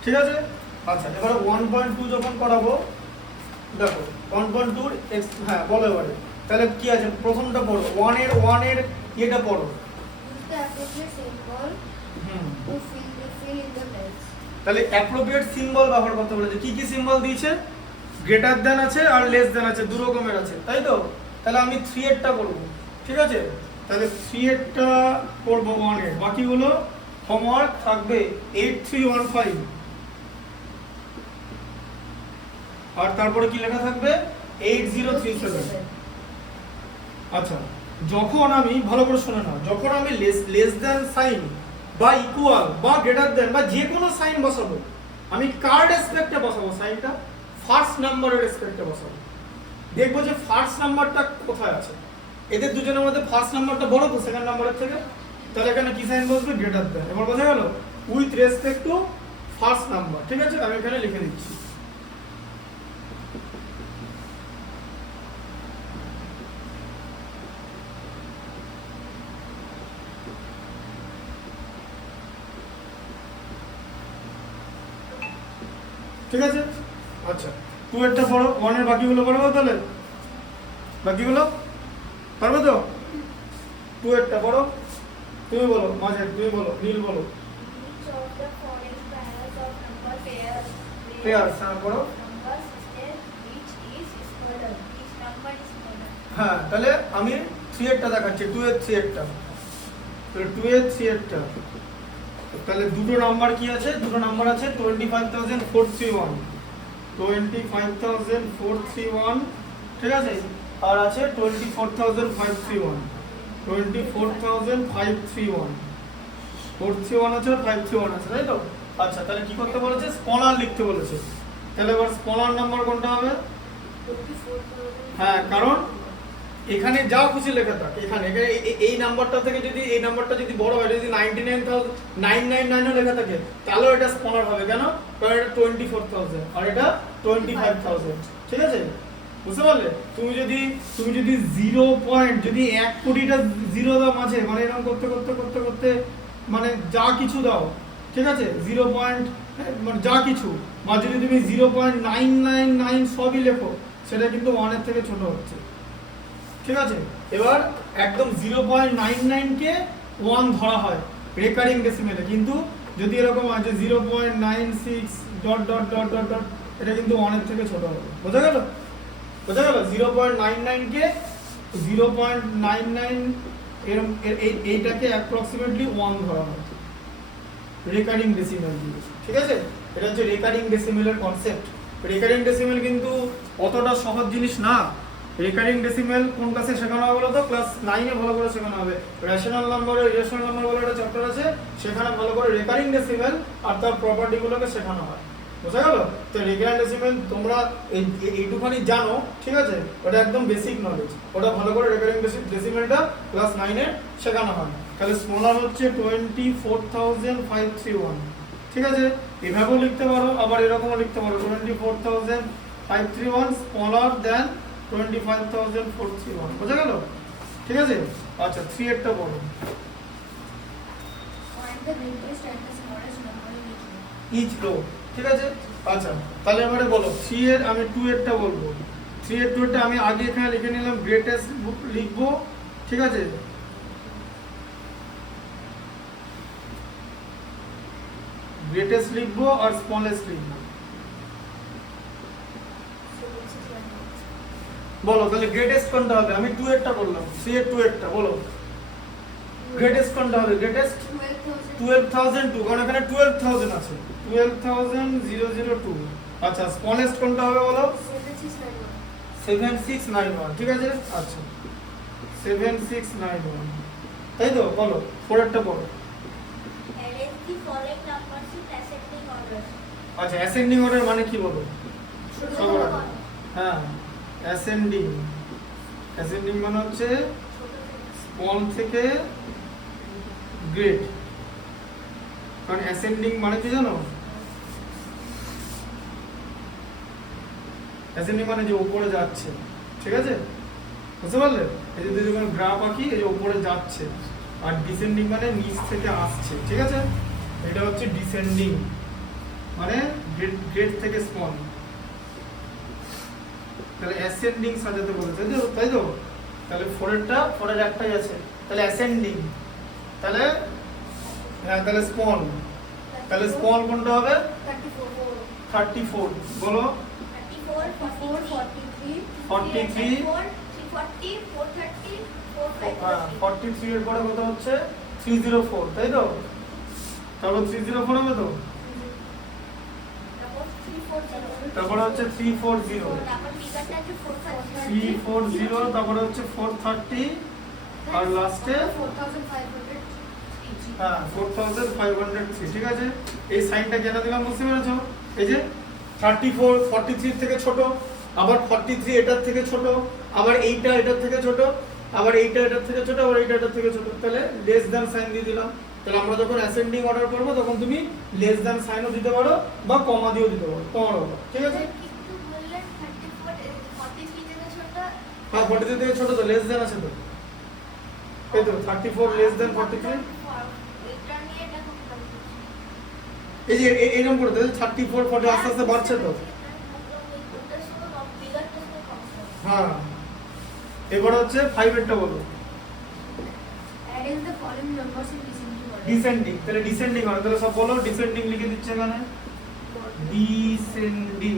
ঠিক আছে। আচ্ছা এবারে 1.2 যখন করাবো, দেখো 1.2 হ্যাঁ বলো এবারে, তাহলে কি আছে প্রথমটা পড়ো, 1 এর এটা পড়ো। Use the appropriate symbol to fill in the blanks. তাহলে অ্যাপ্রোপ্রিয়েট সিম্বল ব্যবহার করতে বলেছে। কি কি সিম্বল দিয়েছে? গ্রেটার দ্যান আছে আর লেস দ্যান আছে, দু রকমের আছে, তাই তো। তাহলে আমি 3 এরটা করব, ঠিক আছে। তাহলে 3 এরটা করব 1 এর, বাকিগুলো হোমওয়ার্ক থাকবে 8315, আর তারপরে কি লেখা থাকবে 8037। আচ্ছা যখন আমি ভালো করে শুনে নাও, যখন আমি লেস দ্যান সাইন বা ইকুয়াল বা গ্রেটার দ্যান বা যে কোনো সাইন বসাবো, আমি কার রেসপেক্টে বসাবো সাইনটা? ফার্স্ট নাম্বারের রেসপেক্টে বসাবো। দেখবো যে ফার্স্ট নাম্বারটা কোথায় আছে, এদের দুজনের মধ্যে ফার্স্ট নাম্বারটা বড় তো সেকেন্ড নাম্বারের থেকে, তাহলে এখানে কি সাইন বসবে? Greater than. এবার বোঝা গেল? With respect to first number, ঠিক আছে। আমি এখানে লিখে দিচ্ছি। ঠিক আছে। আচ্ছা 2 এরটা পড়ো, 1 এর বাকিগুলো পড়বো, তাহলে বাকিগুলো পারবে তো? 2 এরটা পড়ো, তুমি বলো, মাঝে তুমি বলো, নীল বলো। Each of the following pairs of number pairs হ্যাঁ পড়ো। number system which is squared. Each number is squared. হ্যাঁ তাহলে আমি 3 এরটা দেখাচ্ছি, 2 এর 3 এরটা, তাহলে 2 এর 3 এরটা, তাহলে দুটো নাম্বার কি আছে? দুটো নাম্বার আছে 25,431, 25,431, ঠিক আছে, আর আছে 24,531, 24,531, 431 আছে আর 531 আছে, তাই তো? আচ্ছা, তাহলে কি করতে বলেছে? স্পলার লিখতে বলেছে। তাহলে এবার স্পলার নাম্বার কোনটা হবে? হ্যাঁ, কারণ এখানে যা খুশি লেখা থাক, এখানে এই নাম্বারটা থেকে যদি এই নাম্বারটা যদি বড় হয়, যদি 99,999 লেখা থাকে, তাহলে এটা স্পলার হবে। কেন? কারণ এটা 24,000 আর এটা 25,000, ঠিক আছে? বুঝতে পারলে? তুমি যদি 0 পয়েন্ট, যদি 1 কোটিটা জিরো দাও মাঝে, মানে এরকম করতে করতে করতে করতে মানে যা কিছু দাও, ঠিক আছে, 0 পয়েন্ট মানে যা কিছু, বা যদি তুমি 0.999 সবই লেখো, সেটা কিন্তু 1 এর থেকে ছোট হচ্ছে, ঠিক আছে? এবার একদম 0.99 কে 1 ধরা হয় রেকারিং ডেসিমেলে, কিন্তু যদি এরকম আছে 0.96 dot dot dot dot dot, এটা কিন্তু 1 এর থেকে ছোট হবে। বোঝা গেল? বোঝা গেল? 0.99 কে 0.99 এরকম এইটাকে অ্যাপ্রক্সিমেটলি 1 ধরা হয় রেকারিং ডেসিমেল দিয়ে, ঠিক আছে? এটা হচ্ছে রেকারিং ডেসিমেলের কনসেপ্ট। রেকারিং ডেসিমেল কিন্তু অতটা সহজ জিনিস না। রেকারিং ডেসিমেল কোন ক্লাসে শেখানো হবে বলো তো? ক্লাস 9 এ ভালো করে শেখানো হবে। রেশনাল নাম্বার, ইরেশনাল নাম্বার বলে একটা চ্যাপ্টার আছে, সেখানে ভালো করে রেকারিং ডেসিমেল আর তার প্রপার্টিগুলোকে শেখানো হয়। বোঝা গেল? তো রেকারিং ডেসিমেল তোমরা এইটুখানি জানো, ঠিক আছে? ওটা একদম বেসিক নলেজ, ওটা ভালো করে রেকারিং ডেসিমেলটা ক্লাস 9 এ শেখানো হয়। তাহলে স্মলার হচ্ছে 24,531, ঠিক আছে? এভাবেও লিখতে পারো, আবার এরকমও লিখতে পারো, 24,531 স্মলার দেন 25,431। বোঝা গেল? ঠিক আছে? আচ্ছা, 3 এরটা বলো। Find the greatest and the smallest number in each row. Each row, ঠিক আছে? আচ্ছা, তাহলে এবারে বলো 3 এর, আমি 2 এরটা বলবো। 3 এর 2 এরটা আমি আগে এখানে লিখে নিলাম, গ্রেটেস্ট লিখবো, ঠিক আছে? গ্রেটেস্ট লিখবো আর স্মলেস্ট লিখবো। So this is one. বলো তাহলে গ্রেটেস্ট কোনটা হবে? আমি 2 এরটা বললাম, 3 এর 2 এরটা বলো। গ্রেটেস্ট কোনটা হবে? গ্রেটেস্ট 12,000. 12,002, কারণ এখানে 12,000 আছে, 12,002। আচ্ছা, স্মলেস্ট কোনটা হবে বলো? 7691. 7691, ঠিক আছে? আচ্ছা, 7691, তাই তো? বলো 4 এরটা বলো। Arrange the following numbers in ascending order. আচ্ছা, অ্যাসেন্ডিং অর্ডার মানে কি বলো? ছোট সবার থেকে আগে। বড়। হ্যাঁ, অ্যাসেন্ডিং। অ্যাসেন্ডিং মানে হচ্ছে ছোট থেকে স্মল থেকে গ্রেট। কারণ অ্যাসেন্ডিং মানে কি জানো? অ্যাসেন্ডিং মানে যে উপরে যাচ্ছে, ঠিক আছে? বুঝতে পারলে? এই যে যখন গ্রাফ আঁকি, এই যে উপরে যাচ্ছে, আর ডিসেন্ডিং মানে নিচ থেকে আসছে, ঠিক আছে? এটা হচ্ছে ডিসেন্ডিং, মানে গ্রেট থেকে স্মল। তাহলে অ্যাসেন্ডিং সাজাতে বলেছে, তাই তো? তাহলে 4 এর একটাই আছে, তাহলে অ্যাসেন্ডিং। তাহলে হ্যাঁ, তাহলে স্মল। তাহলে স্মল কোনটা হবে? 34. 34, বলো। 34, 43, 43, 340, 430, 45. হ্যাঁ, 43 এর পরে কত হচ্ছে? 304, তাই তো? তারপর 304 হবে তো? তারপর 340. তারপরে হচ্ছে 340, তারপর ফিগারটা আছে 430. 340, তারপরে হচ্ছে 430, আর লাস্টে 4503. হ্যাঁ 4503, ঠিক আছে? এই সাইনটা কেন দিলাম বুঝতে পেরেছো? এই যে 34 43 থেকে ছোট, আবার 43 এটার থেকে ছোট, আবার এইটা এটার থেকে ছোট, আবার এইটা এটার থেকে ছোট, আবার এইটা এটার থেকে ছোট, তাহলে লেস দ্যান সাইন দিয়ে দিলাম। তাহলে আমরা যখন অ্যাসেন্ডিং অর্ডার করব, তখন তুমি লেস দ্যান সাইনও দিতে পারো বা কমা দিয়েও দিতে পারো, তোমার ব্যাপার, ঠিক আছে? কিন্তু বললেন 34 43 থেকে ছোট। হ্যাঁ, 43 থেকে ছোট তো, লেস দ্যান আছে তো, এই তো 34 লেস দ্যান 43। এটা নিয়ে এটা খুব কনফিউজ। এই যে এইরকম করে দেবে 34 40 আস্তে আস্তে বাড়ছে তো। ওটার সঙ্গে ফিগারটার সঙ্গে কনফিউজ। হ্যাঁ, এবার হচ্ছে 5 এরটা বলো। Arrange the following numbers in descending order. Descending, তাহলে ডিসেন্ডিং হবে, তাহলে সব বলো। ডিসেন্ডিং লিখে দিচ্ছে এখানে, ডিসেন্ডিং।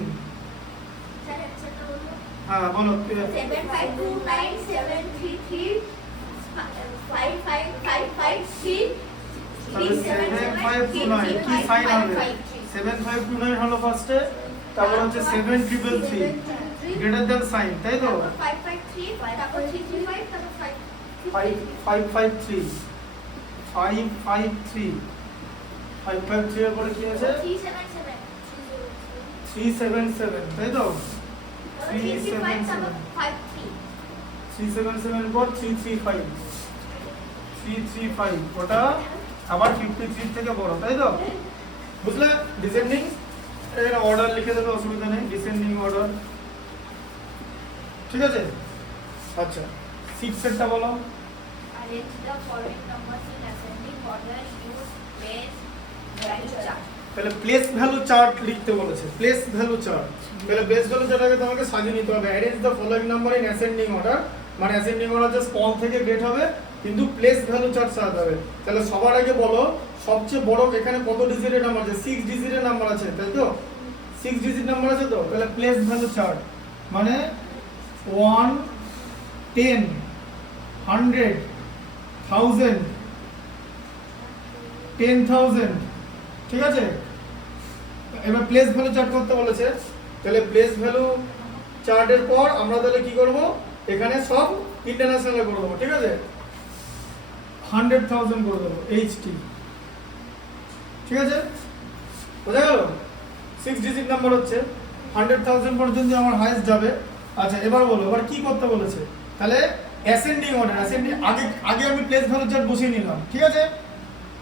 স্যার অ্যানসারটা বলুন। হ্যাঁ বলো। 7529733 55553 তাহলে 7529 কি সাইন হবে? 7529 হলো ফার্স্টে, তারপর হচ্ছে 7333 গ্রেটার দ্যান সাইন, তাই তো? 553 তারপর 335 তারপর 553 553 এর পরে কি আছে? 377 377, তাই তো? 335 তারপর 53 377 পর 335 ওটা আবার 53 থেকে বড়, তাই তো? বুঝলে? ডিসেন্ডিং এর অর্ডার লিখে দেবে, অসুবিধা নেই, ডিসেন্ডিং অর্ডার, ঠিক আছে? আচ্ছা 6 সেটটা বলো। arrange the following numbers in ascending order use base value chart তাহলে প্লেস ভ্যালু চার্ট লিখতে বলেছে, প্লেস ভ্যালু চার্ট। তাহলে প্লেস ভ্যালু চার্টটাকে তোমাকে সাজিয়ে নিতে হবে। Arrange the following number in ascending order, মানে অ্যাসেন্ডিং অর্ডার যে স্মল থেকে গ্রেট হবে, কিন্তু প্লেস ভ্যালু চার্ট সাজাতে হবে। তাহলে সবার আগে বলো সবচেয়ে বড় এখানে কত ডিজিটের নাম্বার আছে? 6 ডিজিটের নাম্বার আছে, তাই তো? 6 ডিজিট নাম্বার আছে তো? তাহলে প্লেস ভ্যালু চার্ট মানে 1 10 100 1000 10,000, ঠিক আছে? এবার প্লেস ভ্যালু চার্ট করতে বলেছে। তাহলে প্লেস ভ্যালু চার্টের পর আমরা তাহলে কি করব? এখানে সব ইন্টারন্যাশনাল করে দেবো, ঠিক আছে? 100,000 করে দেবো এইচটি, ঠিক আছে? বোঝা গেল? 6 ডিজিট নাম্বার হচ্ছে 100,000 পর্যন্ত আমার হাইয়েস্ট যাবে। আচ্ছা এবার বলো, এবার কি করতে বলেছে? তাহলে অ্যাসেন্ডিং অর্ডার, অ্যাসেন্ডিং আগে আমি প্লেস ভ্যালু চার্ট বসিয়ে নিলাম, ঠিক আছে?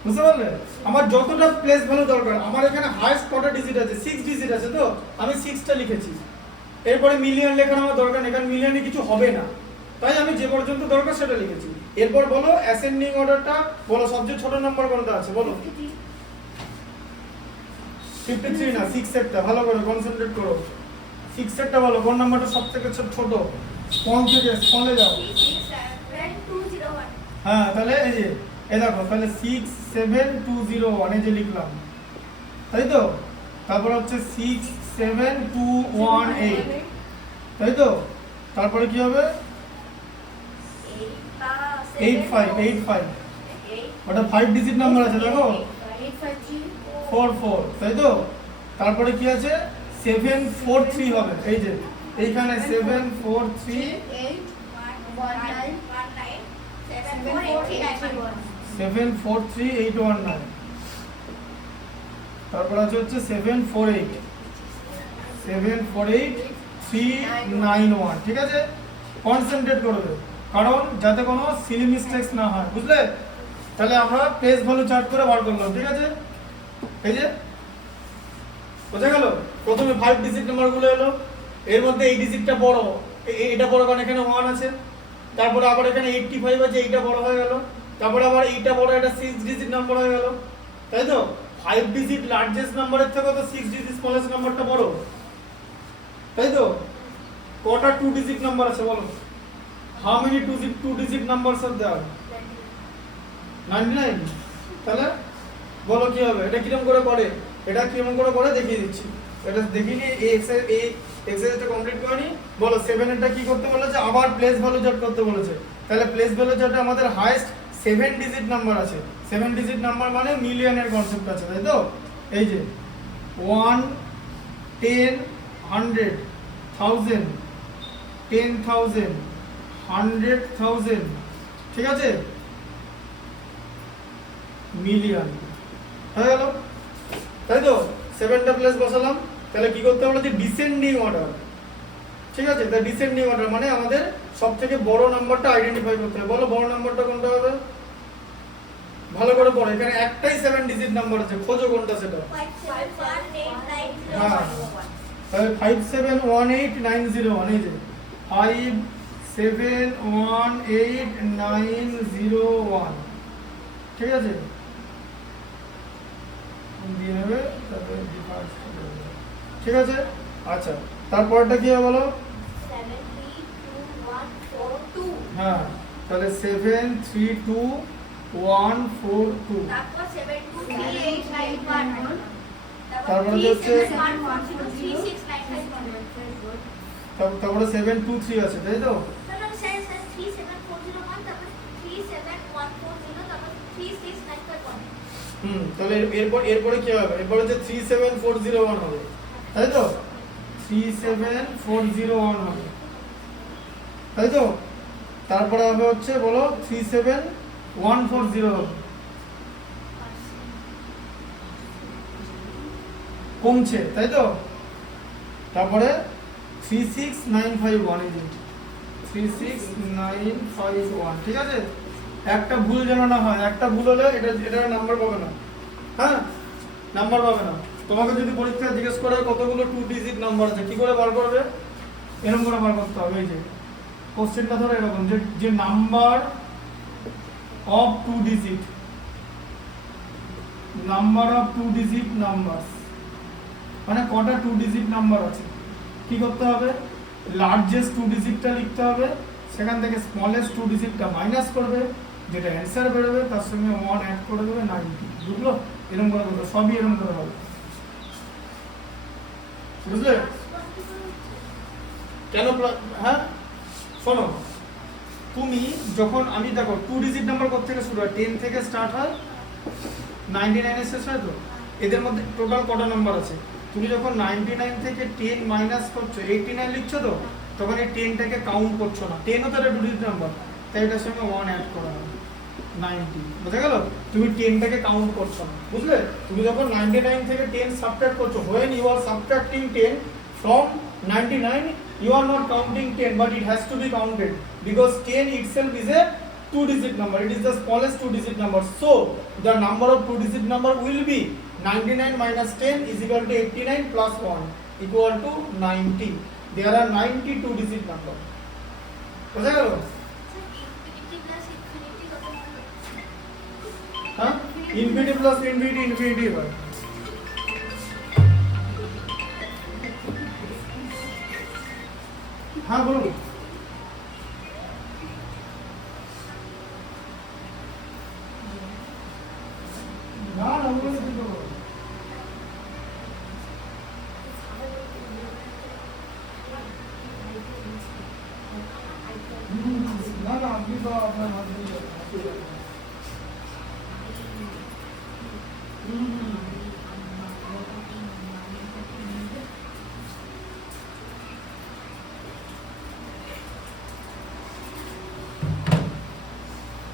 বুঝতে পারলে? আমার যতটা প্লেস ভ্যালু দরকার, আমার এখানে হাইয়েস্ট কটা ডিজিট আছে? 6 ডিজিট আছে, তো আমি 6টা লিখেছি। এরপরে মিলিয়ন লেখার আমার দরকার নেই, কারণ মিলিয়নে কিছু হবে না, তাই আমি যে পর্যন্ত দরকার সেটা লিখেছি। এরপর বলো অ্যাসেন্ডিং অর্ডারটা বলো, সবচেয়ে ছোট নাম্বার কোনটা আছে বলো? 53 না, 6 সেটটা ভালো করে কনসেন্ট্রেট করো। 6 সেটটা বলো, কোন নাম্বারটা সবথেকে ছোট? কোন থেকে স্মলে যাও। 36201 হ্যাঁ, তাহলে এই যে এই দেখো, তাহলে 67201 এই যে লিখলাম, তাই তো? তারপর হচ্ছে 67218, তাই তো? তারপরে কি হবে? 85 ওটা 5 ডিজিট নাম্বার আছে, দেখো 44, তাই তো? তারপরে কি আছে? 743 হবে, এই যে এইখানে 743 743,819, তারপর আছে হচ্ছে 748,391, ঠিক আছে? কনসেন্ট্রেট করবে, কারণ যাতে কোনো সিলি মিস্টেকস না হয়, বুঝলে? তাহলে আমরা প্লেস ভ্যালু চার্ট করে বার করলাম, ঠিক আছে? এই যে বোঝা গেল? প্রথমে 5 ডিজিট নাম্বারগুলো এলো, এর মধ্যে এই ডিজিটটা বড়, এটা বড় কারণ এখানে 1 আছে। তারপরে আবার এখানে 85 আছে, এইটা বড় হয়ে গেল। তারপরে আবার এইটা বড়, এটা 6 ডিজিট নাম্বার হয়ে গেল, তাই তো? 5 ডিজিট লার্জেস্ট নাম্বারের থেকে তো 6 ডিজিট স্মলেস্ট নাম্বারটা বড়, তাই তো? কটা 2 ডিজিট নাম্বার আছে বলো? হাউ মেনি 2 ডিজিট নাম্বারস আর দেয়ার? 99। তাহলে বলো কি হবে? এটা কিরকম করে করে? এটা কিরকম করে করে দেখিয়ে দিচ্ছি। এটা দেখিয়ে নিয়ে এই এক্সারসাইজটা কমপ্লিট করে নি। বলো 7 এরটা কি করতে বলেছে? আবার প্লেস ভ্যালু চার্ট করতে বলেছে। তাহলে প্লেস ভ্যালু চার্টে আমাদের হাইয়েস্ট 7 ডিজিট নাম্বার আছে। 7 ডিজিট নাম্বার মানে মিলিয়নের কনসেপ্ট আছে, তাই তো? এই যে 1 10 100 1000 10,000 100,000, ঠিক আছে? মিলিয়ন হয়ে গেল, তাই তো? 7টা প্লেস বসালাম। তাহলে কি করতে হবে? ডিসেন্ডিং অর্ডার, ঠিক আছে? তাই ডিসেন্ডিং অর্ডার মানে আমাদের সবথেকে বড় নাম্বারটা আইডেন্টিফাই করতে হবে। বলো বড় নাম্বারটা কোনটা হবে? ভালো করে পড়ো, এখানে একটাই 7 ডিজিট নাম্বার আছে, খোঁজো কোনটা সেটা। হ্যাঁ, তাহলে 571891, এই যে 571891, ঠিক আছে? দিয়ে নেবে, তারপরে ঠিক আছে? আচ্ছা, তারপরটা কি হবে বলো? 732,142 হ্যাঁ, তাহলে 732,142, তারপর 723,891 তারপরে হচ্ছে 37403695 তারপরে 723 আছে, তাই তো? তাহলে স্যার 37401 তারপর 37140 তারপর 36951 তাহলে এরপরে কি হবে? এরপর হচ্ছে 37401 হবে, তাই তো? 37401 হবে, তাই তো? তারপরে হবে হচ্ছে বলো 37140 হবে, কমছে তাই তো? তারপরে 36951, এই যে 36951, ঠিক আছে? একটা ভুল যেন না হয়, একটা ভুল হলে এটা নাম্বার পাবে না, হ্যাঁ নাম্বার পাবে না। তোমাকে যদি পরীক্ষায় জিজ্ঞেস করে কতগুলো 2 ডিজিট নাম্বার আছে, কি করে বার করবে? এরকম করে বার করতে হবে। এই যে কোশ্চেনটা ধরো এরকম, যে number of 2 digit, number of 2 digit numbers, মানে কটা 2 ডিজিট নাম্বার আছে, কি করতে হবে? লার্জেস্ট 2 ডিজিটটা লিখতে হবে, সেখান থেকে স্মলেস্ট 2 ডিজিটটা মাইনাস করবে, যেটা অ্যান্সার বেরোবে তার সঙ্গে 1 অ্যাড করে দেবে 90, বুঝলো? এরকম করে করবে, সবই এরকম করে হবে, বুঝলে? কেন? হ্যাঁ শোনো, তুমি যখন আমি দেখো 2 ডিজিট নাম্বার কোথা থেকে শুরু হয়? 10 থেকে স্টার্ট হয়, 99 এ শেষ হয়। তো এদের মধ্যে টোটাল কটা নাম্বার আছে? তুমি যখন 99 থেকে 10 মাইনাস করছো, 89 লিখছো, তো তখন এই 10টাকে কাউন্ট করছো না, 10ও তো একটা 2 ডিজিট নাম্বার, তাই এটার সঙ্গে 1 অ্যাড করা হবে, 90, বুঝা গেল? তুমি 10টাকে কাউন্ট করছো না, বুঝলে? তুমি যখন 99 থেকে 10 সাবট্রাক্ট করছো, when you are subtracting 10 from 99, you are not counting 10, but it has to be counted because 10 itself is a 2 digit number, it is the smallest 2 digit number, so the number of 2 digit number will be 99 minus 10 is equal to 89 plus 1 equal to 90. There are 90 2 digit number, বুঝা গেল? হ্যাঁ, ইনফিনিটি প্লাস ইনফিনিটি ইনফিনিটি হয়। হ্যাঁ বলুন। না না বলুন, কিন্তু বলুন। না না, আপনি তো আপনার হাত দিয়ে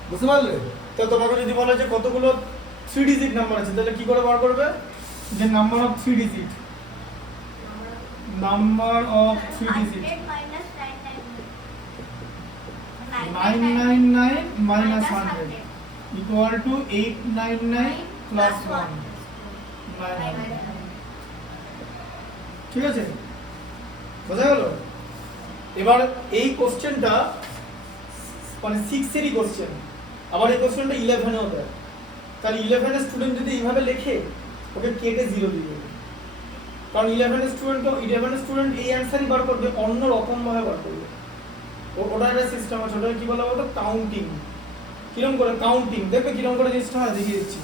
বুঝতে পারলে? তো তোমাকে যদি বলে যে কতগুলো 3 ডিজিট নাম্বার আছে, তাহলে কি করে বার করবে? যে number of 3 digit, number of 3 digit 999 minus 100 equal to 899 plus 1, 900, ঠিক আছে? বোঝা গেল? এবার এই কোশ্চেনটা মানে 6 এরই কোশ্চেন, আবার এই কোশ্চেনটা 11 এও দেয়, তাহলে 11 এর স্টুডেন্ট যদি এইভাবে লেখে, ওকে কেটে 0 দিয়ে দেবে, কারণ 11 এর স্টুডেন্ট এই অ্যান্সারই বার করবে, অন্য রকম ভাবে বার করবে। ওটা একটা সিস্টেম আছে, ওটা কি বলা হতো? কাউন্টিং। কিরকম করে কাউন্টিং? দেখবে কিরকম করে জিনিসটা হয়, দেখিয়ে দিচ্ছি।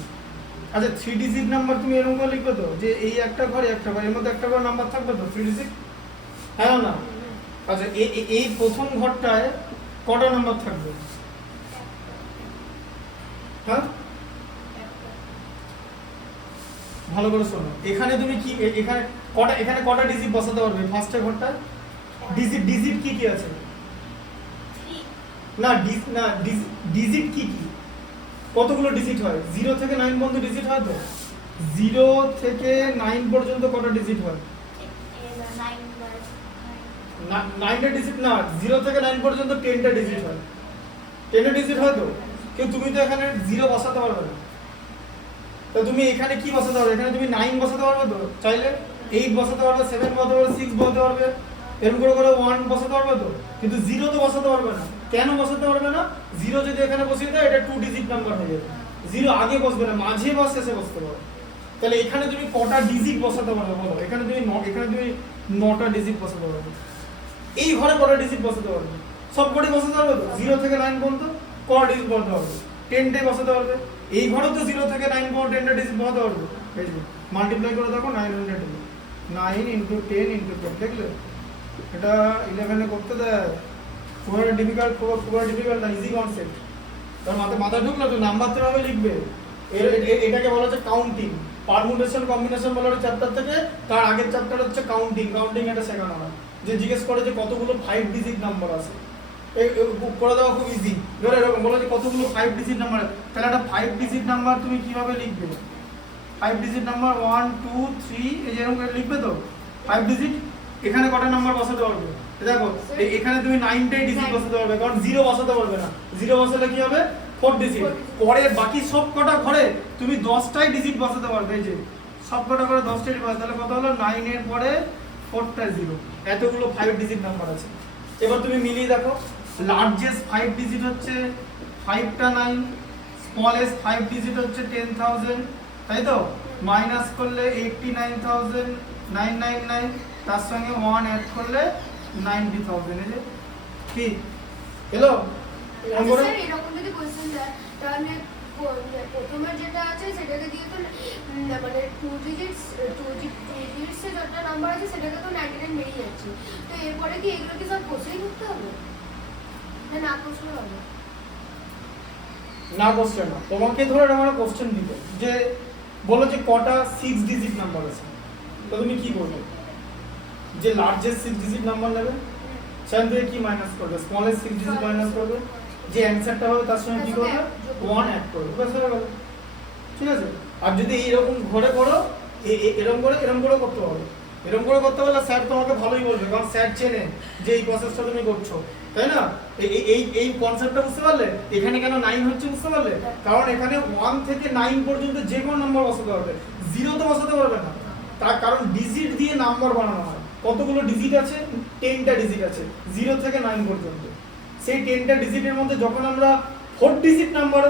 আচ্ছা 3 ডিজিট নাম্বার তুমি এরকম করে লিখবে তো, যে এই একটা ঘরে একটা ঘর, এর মধ্যে একটা করে নাম্বার থাকবে তো 3 ডিজিট, হ্যাঁ না? আচ্ছা এই প্রথম ঘরটায় কটা নাম্বার থাকবে? হ্যাঁ ভালো করে শোনো, এখানে তুমি কি এখানে কটা ডিজিট বসাতে পারবে? ফার্স্টের ঘরটা ডিজিট কি কি আছে? না ডিজিট কি কি, কতগুলো ডিজিট হয়? 0 থেকে 9 পর্যন্ত ডিজিট হয় তো? 0 থেকে 9 পর্যন্ত কটা ডিজিট হয়? 9টা ডিজিট না, 0 থেকে 9 পর্যন্ত 10টা ডিজিট হয়, 10টা ডিজিট হয় তো? কিন্তু তুমি তো এখানে 0 বসাতে পারবে না, তো তুমি এখানে কি বসাতে পারবে? এখানে তুমি 9 বসাতে পারবে তো, চাইলে 8 বসাতে পারবে, 7 বসাতে পারবে, 6 বসাতে পারবে, এরকম করে 1 বসাতে পারবে তো, কিন্তু 0 তো বসাতে পারবে না। কেন বসাতে পারবে না? 0 যদি এখানে বসিয়ে দেয়, এটা 2 ডিজিট নাম্বার হয়ে যাবে, 0 আগে বসবে না, মাঝে বা শেষে বসতে পারবে। তাহলে এখানে তুমি কটা ডিজিট বসাতে পারবে বলো? এখানে তুমি 9টা ডিজিট বসাতে পারবে। এই ঘরে কটা ডিজিট বসাতে পারবে? সব কটি বসাতে পারবে তো? 0 থেকে 9 পর্যন্ত কটা ডিজিট বসাতে পারবে? 10টাই বসাতে পারবে। এই ঘরে তো 0 থেকে 9 পর্যন্ত 10টা ডিজিট বসাতে পারবে। এই যে মাল্টিপ্লাই করে দেখো, 900 9 × 10 × 10, দেখলে? এটা 11 এ করতে দেয়, খুব ডিফিকাল্ট না, ইজি কনসেপ্ট। তার মাথায় ঢুকলো তো, নাম্বার তো ভাবে লিখবে। এটাকে বলা হচ্ছে কাউন্টিং। পারমুটেশন কম্বিনেশন বলার চ্যাপ্টার থেকে তার আগের চ্যাপ্টার হচ্ছে কাউন্টিং এটা শেখানো হয় যে জিজ্ঞেস করে যে কতগুলো 5 ডিজিট নাম্বার আছে এই করে দেওয়া খুব ইজি ধরে এরকম বলো যে কতগুলো 5 ডিজিট নাম্বার তাহলে একটা 5 ডিজিট নাম্বার তুমি কিভাবে লিখবে 5 ডিজিট নাম্বার 1 2 3 এই যে এরকম করে লিখবে তো 5 ডিজিট এখানে কটা নাম্বার বসাতে পারবে দেখো এখানে তুমি 9টাই ডিজিট বসাতে পারবে কারণ 0 বসাতে পারবে না 0 বসালে কি হবে 4 ডিজিট পরে বাকি সব কটা ঘরে তুমি 10টাই ডিজিট বসাতে পারবে এই যে সব কটা করে 10টাই ডিজিট তাহলে কত হলো 9 এর পরে 4টা 0 এতগুলো 5 ডিজিট নাম্বার আছে এবার তুমি মিলিয়ে দেখো লার্জেস্ট 5 ডিজিট হচ্ছে 5টা 9 স্মলেস্ট 5 ডিজিট হচ্ছে 10000 তাই তো মাইনাস করলে 89999 তার সঙ্গে 1 অ্যাড করলে 90000 এই যে কি হলো স্যার এরকম যদি কোশ্চেন দেয় তাহলে প্রথমে যেটা আছে সেটাকে দিয়ে তো মানে 2 ডিজিটস এর যতটা নাম্বার আছে সেটাকে তো 99 বেরিয়ে যাচ্ছে তো এরপরে কি এগুলো কি সব কোশ্চেন করতে হবে না কোশ্চেন হবে না কোশ্চেন না তোমাকে ধরে আমরা কোশ্চেন দিব যে বলো যে কটা 6 ডিজিট নাম্বার আছে তো তুমি কি করবে যে লার্জেস্ট 6 ডিজিট নাম্বার নেবে সেখান থেকে কি মাইনাস করবে স্মলেস্ট 6 ডিজিট মাইনাস করবে যে অ্যানসারটা হবে তার সঙ্গে কি করবে 1 অ্যাড করবে ব্যাস হয়ে গেল ঠিক আছে আর যদি এইরকম ঘরে করো এরকম করে করতে হবে এরকম করে করতে হলে স্যার তোমাকে ভালোই বলবে কারণ স্যার চেনে যে এই প্রসেসটা তুমি করছো তাই না এই কনসেপ্টটা বুঝতে পারলে এখানে কেন 9 হচ্ছে বুঝতে পারলে কারণ এখানে 1 থেকে 9 পর্যন্ত যে কোনো নাম্বার বসাতে পারবে 0 তো বসাতে পারবে না তার কারণ ডিজিট দিয়ে নাম্বার বানানো হয় কতগুলো ডিজিট আছে 10টা ডিজিট আছে 0 থেকে 9 পর্যন্ত সেই 10টা ডিজিটের মধ্যে যখন আমরা 4 ডিজিট নাম্বার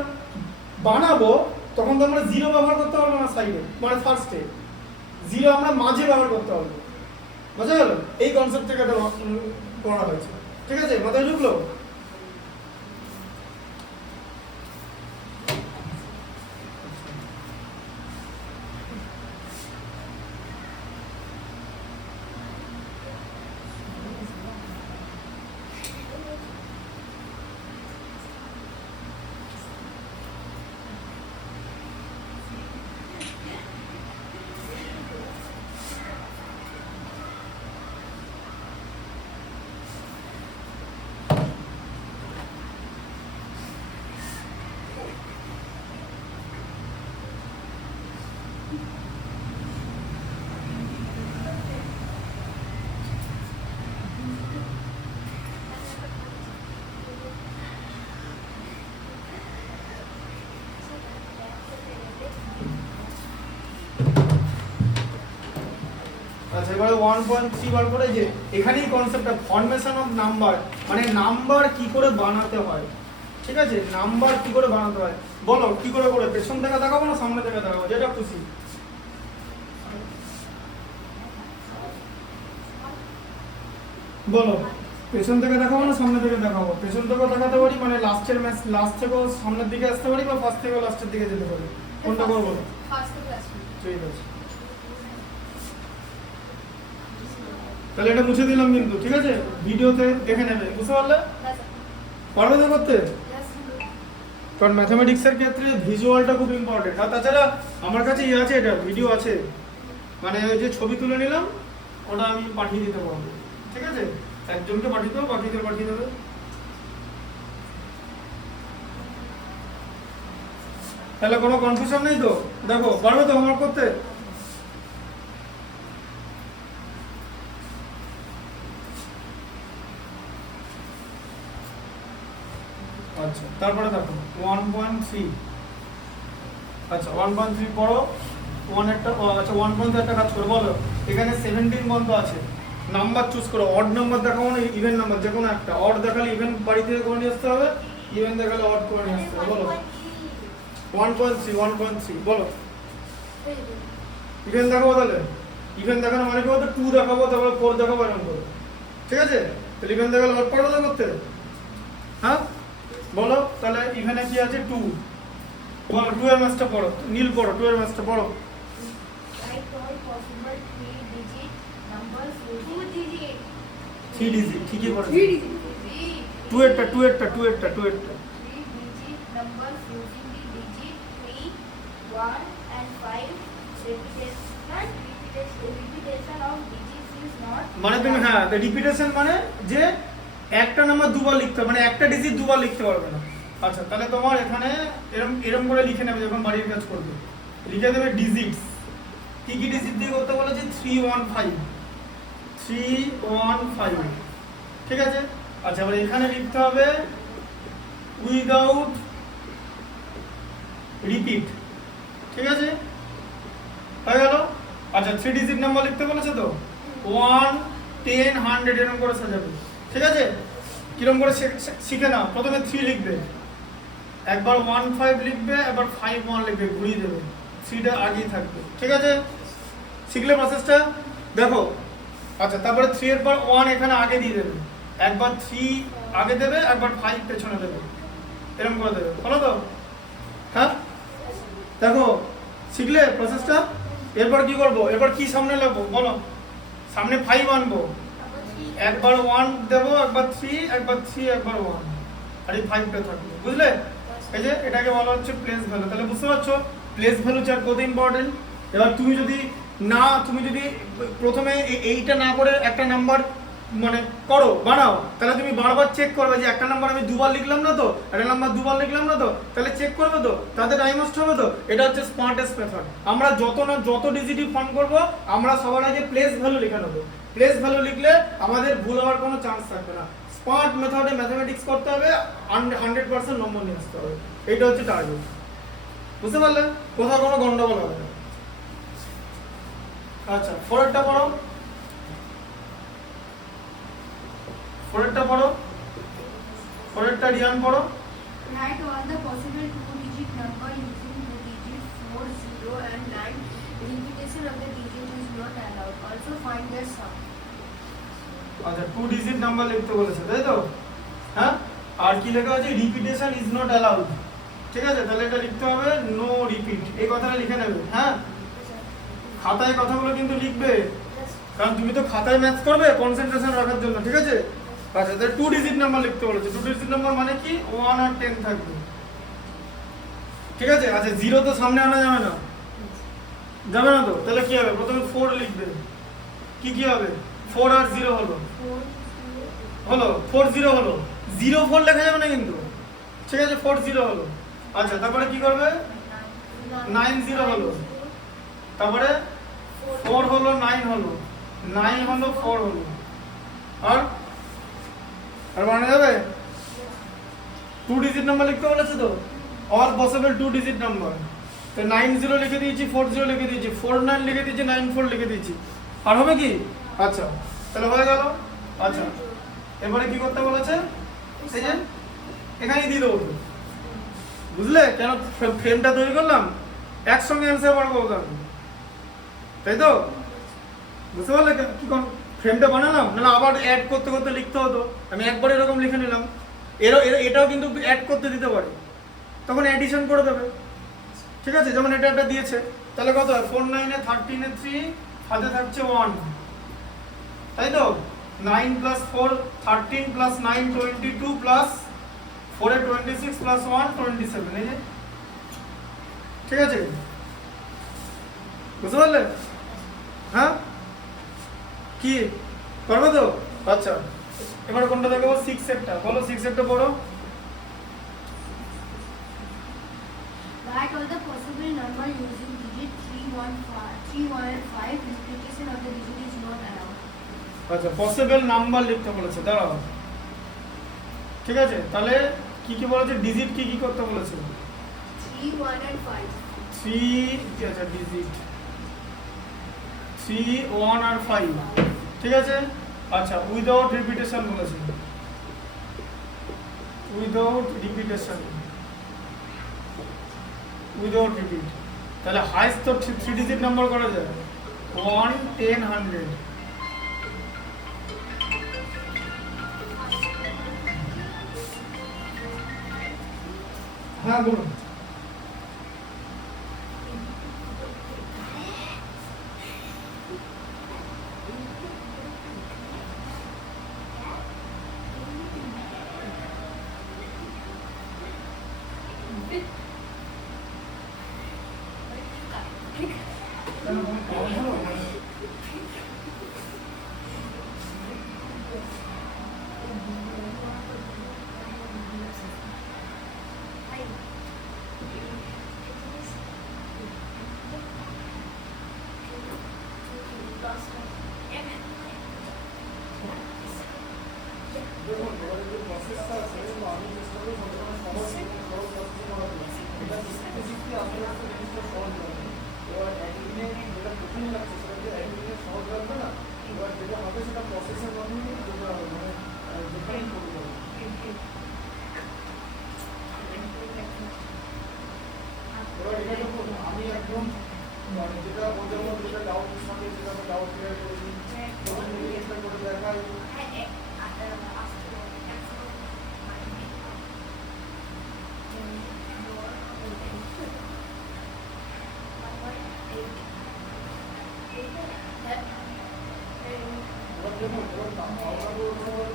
বানাবো তখন তো আমরা 0 ব্যবহার করতে পারবো না সাইডে মানে ফার্স্টে 0 আমরা মাঝে ব্যবহার করতে পারবো বুঝা গেল এই কনসেপ্ট থেকে এটা করা হয়েছে ঠিক আছে মাথায় ঢুকলো আচ্ছা এবারে 1.3 বার করে যে এখানেই কনসেপ্টটা ফরমেশন অফ নাম্বার মানে নাম্বার কি করে বানাতে হয় ঠিক আছে নাম্বার কি করে বানাতে হয় বলো কি করে করে পেছন থেকে দেখাবো না সামনে থেকে দেখাবো যেটা খুশি বলো পেছন থেকে দেখাবো না সামনে থেকে দেখাবো পেছন থেকেও দেখাতে পারি মানে লাস্ট থেকেও সামনের দিকে আসতে পারি বা ফার্স্ট থেকেও লাস্টের দিকে যেতে পারি কোনটা করবো ফার্স্ট থেকে আসবে ঠিক আছে তাহলে এটা মুছে দিলাম কিন্তু ঠিক আছে ভিডিওতে দেখে নেবে বুঝতে পারলে পারবে তো করতে কারণ ম্যাথমেটিক্সের ক্ষেত্রে ভিজুয়ালটা খুব ইম্পর্টেন্ট আর তাছাড়া আমার কাছে ইয়ে আছে এটা ভিডিও আছে মানে ওই যে ছবি তুলে নিলাম ওটা আমি পাঠিয়ে দিতে পারবো ঠিক আছে একজনকে পাঠিয়ে দেবো বাকিদের পাঠিয়ে দেবে তাহলে কোনো কনফিউশন নেই তো দেখো পারবে তো হোমওয়ার্ক করতে আচ্ছা তারপরে দেখো 1.3 আচ্ছা 1.3 পড়ো 1 একটা আচ্ছা 1.3 একটা কাজ করো বলো এখানে 17 বন্ধ আছে নাম্বার চুজ করো অড নাম্বার দেখাবো না ইভেন নাম্বার যে কোনো একটা অড দেখালে ইভেন বাড়ি থেকে করে নিয়ে আসতে হবে ইভেন দেখালে অড করে নিয়ে আসতে হবে বলো 1.3 বলো ইভেন দেখাবো তাহলে ইভেন দেখানো মানে কি বলতো 2 দেখাবো তারপরে 4 দেখাবো এরকম করে ঠিক আছে তাহলে ইভেন দেখালে অড পারবে তো করতে হ্যাঁ বলো তাহলে ইভেনে কি আছে 2 বলো 2 এর ম্যাথটা পড়ো নীল পড়ো 2 এর ম্যাথটা পড়ো Write all possible 3-digit numbers using 3 digit ঠিকই পড়ো 3 digit 2 এরটা 3-digit numbers using the digit 3, 1 and 5 repetition of digits is not মানে তুমি হ্যাঁ রিপিটেশন মানে যে একটা নাম্বার দুবার লিখতে হবে, মানে একটা ডিজিট দুবার লিখতে পারবে না। আচ্ছা তাহলে তোমার এখানে এরকম এরকম করে লিখে নেবে যখন বাড়ির কাজ করবে, লিখে দেবে ডিজিটস। কি কি ডিজিট দিয়ে করতে বলেছে? 315 315, ঠিক আছে। আচ্ছা এবার এখানে লিখতে হবে উইদাউট রিপিট, ঠিক আছে, হয়ে গেল। আচ্ছা 3 ডিজিট নাম্বার লিখতে বলেছে তো, 1 10 100 এরকম করে সাজাবে, ঠিক আছে। কিরকম করে শিখে নাও। প্রথমে 3 লিখবে, একবার 15 লিখবে, একবার 51 লিখবে, ঘুরিয়ে দেবে, 3টা আগেই থাকবে, ঠিক আছে। শিখলে প্রসেসটা দেখো। আচ্ছা তারপরে 3 এর পর 1 এখানে আগে দিয়ে দেবে, একবার 3 আগে দেবে, একবার 5 পেছনে দেবে, এরকম করে দেবে, হলো তো? হ্যাঁ দেখো শিখলে প্রসেসটা। এরপর কি করব? এরপর কি সামনে লাগবো বলো? সামনে 5 আনবো, একবার 1 দেবো, একবার 3, একবার 3, একবার 1, আর এই 5টা থাকবে, বুঝলে? এই যে এটাকে বলা হচ্ছে প্লেস ভ্যালু। তাহলে বুঝতে পারছো প্লেস ভ্যালু চার কত ইম্পর্টেন্ট। এবার তুমি যদি প্রথমে এইটা না করে একটা নাম্বার মানে করো বানাও, তাহলে তুমি বারবার চেক করবে যে একটা নাম্বার আমি দুবার লিখলাম না তো, একটা নাম্বার দুবার লিখলাম না তো, তাহলে চেক করবে তো, তাতে টাইম ওয়েস্ট হবে তো। এটা হচ্ছে স্মার্টেস্ট মেথড। আমরা যত ডিজিটিভ ফর্ম করব, আমরা সবার আগে প্লেস ভ্যালু লিখে নেবো। প্লেস ভ্যালু লিখলে আমাদের ভুল হওয়ার কোনো চান্স থাকবে না। স্মার্ট মেথডে ম্যাথমেটিক্স করতে হবে, 100% নম্বর নিয়ে আসতে হবে, এটা হচ্ছে টার্গেট। বুঝতে পারলে? কোথাও কোনো গন্ডগোল হবে না। আচ্ছা ফোরেরটা পড়ো, ফোরেরটা পড়ো, ফোরেরটা রিয়ান পড়ো। Write all the possible two-digit number using the digits 4, 0 and 9. Repetition of the digit is not allowed. Also find their sum. আচ্ছা 2 ডিজিট নাম্বার লিখতে বলেছে, তাই তো? হ্যাঁ, আর কি লেখা আছে? রিপিটেশন ইজ নট অ্যালাউড, ঠিক আছে। তাহলে এটা লিখতে হবে নো রিপিট, এই কথাটা লিখে নেবে। হ্যাঁ, খাতায় কথাগুলো কিন্তু লিখবে, কারণ তুমি তো খাতায় ম্যাথ করবে কনসেন্ট্রেশন রাখার জন্য, ঠিক আছে। আচ্ছা তাহলে 2 ডিজিট নাম্বার লিখতে বলেছে। 2 ডিজিট নাম্বার মানে কি? 1 আর 10 থাকবে, ঠিক আছে। আচ্ছা 0 তো সামনে আনা যাবে না, যাবে না তো। তাহলে কি হবে? প্রথমে 4 লিখবে। কি হবে? 4 আর 0 হলো, 4 0 হলো। 0 4 লেখা যাবে না কিন্তু, ঠিক আছে। 4 0 হলো। আচ্ছা তারপরে কি করবে? 9 0 হলো, তারপরে 4 হলো, 9 হলো, 9 হলো, 4 হলো, আর বানানো যাবে? 2 ডিজিট নাম্বার লিখতে বলেছে তো, অল পসিবল 2 ডিজিট নাম্বার। তো 9 0 লিখে দিয়েছি, 4 0 লিখে দিয়েছি, 4 9 লিখে দিয়েছি, 9 4 লিখে দিয়েছি, আর হবে কি? আচ্ছা তাহলে হয়ে গেল। আচ্ছা এবারে কি করতে বলেছে? এই যে এখানেই দিয়ে দেবো, বুঝলে? কেন ফ্রেমটা তৈরি করলাম, একসঙ্গে অ্যান্সার পারবো আমি, তাই তো? বুঝতে পারলে কি ফ্রেমটা বানালাম? না আবার অ্যাড করতে করতে লিখতে হতো, আমি একবার এরকম লিখে নিলাম। এটাও কিন্তু অ্যাড করতে দিতে পারে, তখন অ্যাডিশন করে দেবে, ঠিক আছে। যেমন এটা একটা দিয়েছে, তাহলে কত হয়? 4 9 এ 13 এ 3, হাতে থাকছে 1, তাই তো? 9 + 4 13 + 9 22 + 4 এ 26 + 1 27, এই যে, ঠিক আছে। বুঝতে পারলে? হ্যাঁ, কি করবে তো? আচ্ছা এবারে কোনটা দেখাবো? 6 সেটটা বলো, 6 সেটটা পড়ো। Write all the possible number using digit 3, 1 and 5. Repetition of the digit is not allowed. আচ্ছা পসিবল নাম্বার লিখতে বলেছে, দাঁড়াও, ঠিক আছে। তাহলে কি বলেছে? ডিজিট কি করতে বলেছে? 3, 1 and 5. 3, আচ্ছা ডিজিট 3 1 আর 5, ঠিক আছে। আচ্ছা উইদাউট রিপিটেশন বলেছে, উইদাউট রিপিটেশন, উইদাউট রিপিট। তাহলে হাইস্ট তো 3 ডিজিট নাম্বার করা যায়, 1 10 100। হ্যাঁ বলুন। দেখুন এবারে যে প্রসেসটা আছে আমি চেষ্টা করি সবসময় সহজ সহজ প্রসেসে করার জন্য এটা শিখতে শিখতে আস্তে আস্তে জিনিসটা সহজ হবে এবার একদিনে যেটা কঠিন লাগছে সেটাকে একদিনে সহজ লাগবে না এবার যেটা হবে সেটা প্রসেসের মাধ্যমে যেটা হবে মানে যেখানেই করতে হবে এবার এটা যখন আমি একদম মানে যেটা বোঝার মধ্যে যেটা ডাউট থাকে যেটা আমি ডাউট ক্লিয়ার করেছি তখন যদি চেষ্টা করে দেখাই দেখুন এবার আমরা তো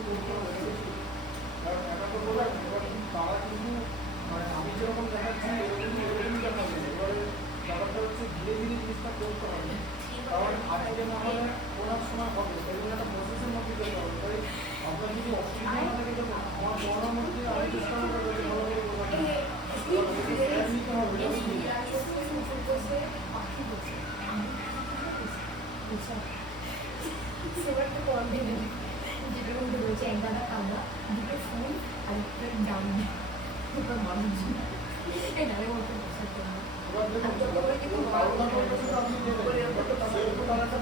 করতে হবে কারণ এটা তো বলে এবার তারা কিন্তু মানে আমি যেরকম দেখাচ্ছি এরকমই দেখাবে এবারে ব্যাপারটা হচ্ছে ধীরে ধীরে জিনিসটা করতে হবে কারণ আজকে না হলে কোনো সময় হবে সেই জন্য একটা প্রসেসের মধ্যে যেতে হবে তাই আপনার যদি অসুবিধা না থাকে দেখুন আমার পড়ানোর মধ্যে আমি চেষ্টা করবো যাতে ভালো করে বোঝানো নিতে হবে এবার দেখুন ধারণা করতে তো আপনি দেবেন সেরকম তার একটা প্রসেস করা কারণ অঙ্কটা খুব গুরুত্বপূর্ণ এটা তো ধারণা করে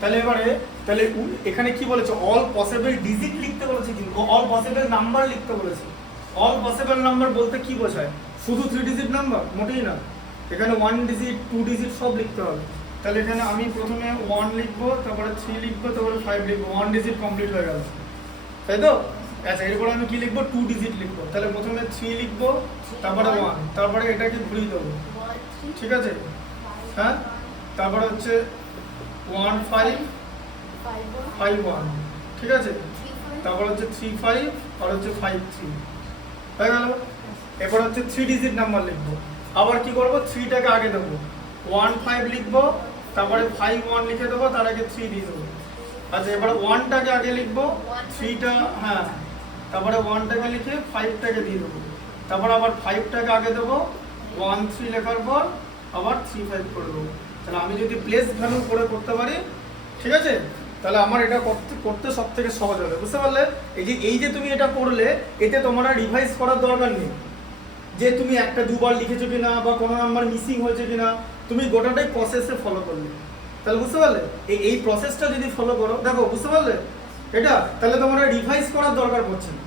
তাহলে এবারে তাহলে এখানে কি বলেছে অল পসিবল ডিজিট লিখতে বলেছে কিন্তু অল পসিবল নাম্বার লিখতে বলেছে অল পসিবল নাম্বার বলতে কি বোঝায় শুধু 3 ডিজিট নাম্বার মোটেই না এখানে 1 ডিজিট 2 ডিজিট সব লিখতে হবে তাহলে এখানে আমি প্রথমে 1 লিখবো তারপরে 3 লিখবো তারপরে 5 লিখবো 1 ডিজিট কমপ্লিট হয়ে গেল তাই তো আচ্ছা এরপর আমি কি লিখবো 2 ডিজিট লিখবো তাহলে প্রথমে 3 লিখবো তারপরে 1 তারপরে এটাকে ঘুরিয়ে দেবো ঠিক আছে হ্যাঁ তারপরে হচ্ছে 1 5 5 1 ঠিক আছে তারপর হচ্ছে 3 5 আর হচ্ছে 5 3 হয়ে গেল এরপর হচ্ছে 3 ডিজিট নাম্বার লিখবো আবার কি করব 3 টাকে আগে দেবো 1 5 লিখবো তারপরে 5 1 লিখে দেবো তার আগে 3 দিয়ে দেবো আচ্ছা এবার 1 টাকে আগে লিখবো 3 টা হ্যাঁ তারপরে 1 টাকে লিখে 5 টাকে দিয়ে দেবো তারপর আবার 5 টাকে আগে দেবো 1 3 লেখার পর আবার 3 5 করে দেবো তাহলে আমি যদি প্লেস ভ্যালু করে করতে পারি ঠিক আছে তাহলে আমার এটা করতে সবথেকে সহজ হবে বুঝতে পারলে এই যে তুমি এটা করলে এতে তোমার আর রিভাইজ করার দরকার নেই যে তুমি একটা দুবার লিখেছো কিনা বা কোনো নাম্বার মিসিং হয়েছে কিনা তুমি গোটাটাই প্রসেসে ফলো করলে তাহলে বুঝতে পারলে এই প্রসেসটা যদি ফলো করো দেখো বুঝতে পারলে এটা তাহলে তোমার রিভাইজ করার দরকার পড়ছে না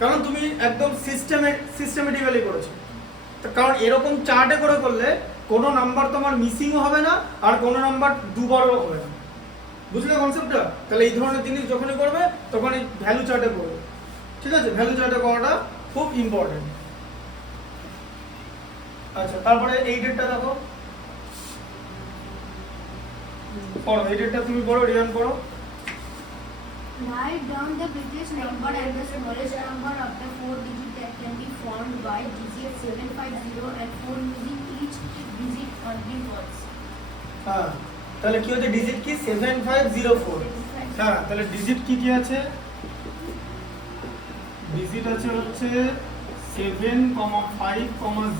কারণ তুমি একদম সিস্টেমেটিক্যালি করেছো কারণ এরকম চার্টে করে করলে কোনো নাম্বার তোমার মিসিংও হবে না আর কোনো নাম্বার দুবারও হবে না। বুঝলে কনসেপ্টটা? তাহলে এই ধরনের জিনিস যখনই করবে তখন এই ভ্যালু চার্টে করবে, ঠিক আছে? ভ্যালু চার্টে করাটা খুব ইম্পর্টেন্ট। আচ্ছা, তারপরে এই ডেটটা দেখো, পড়ো এই ডেটটা, তুমি পড়ো, রিয়ান পড়ো। Write down the biggest number and the smallest number of the 4 digits that can be formed by digit 750 and 4 using each digit only once. হ্যাঁ, তাহলে কি হচ্ছে? ডিজিট কি? 7504। হ্যাঁ, তাহলে ডিজিট কি কি আছে? ডিজিট আছে হচ্ছে 7, 5,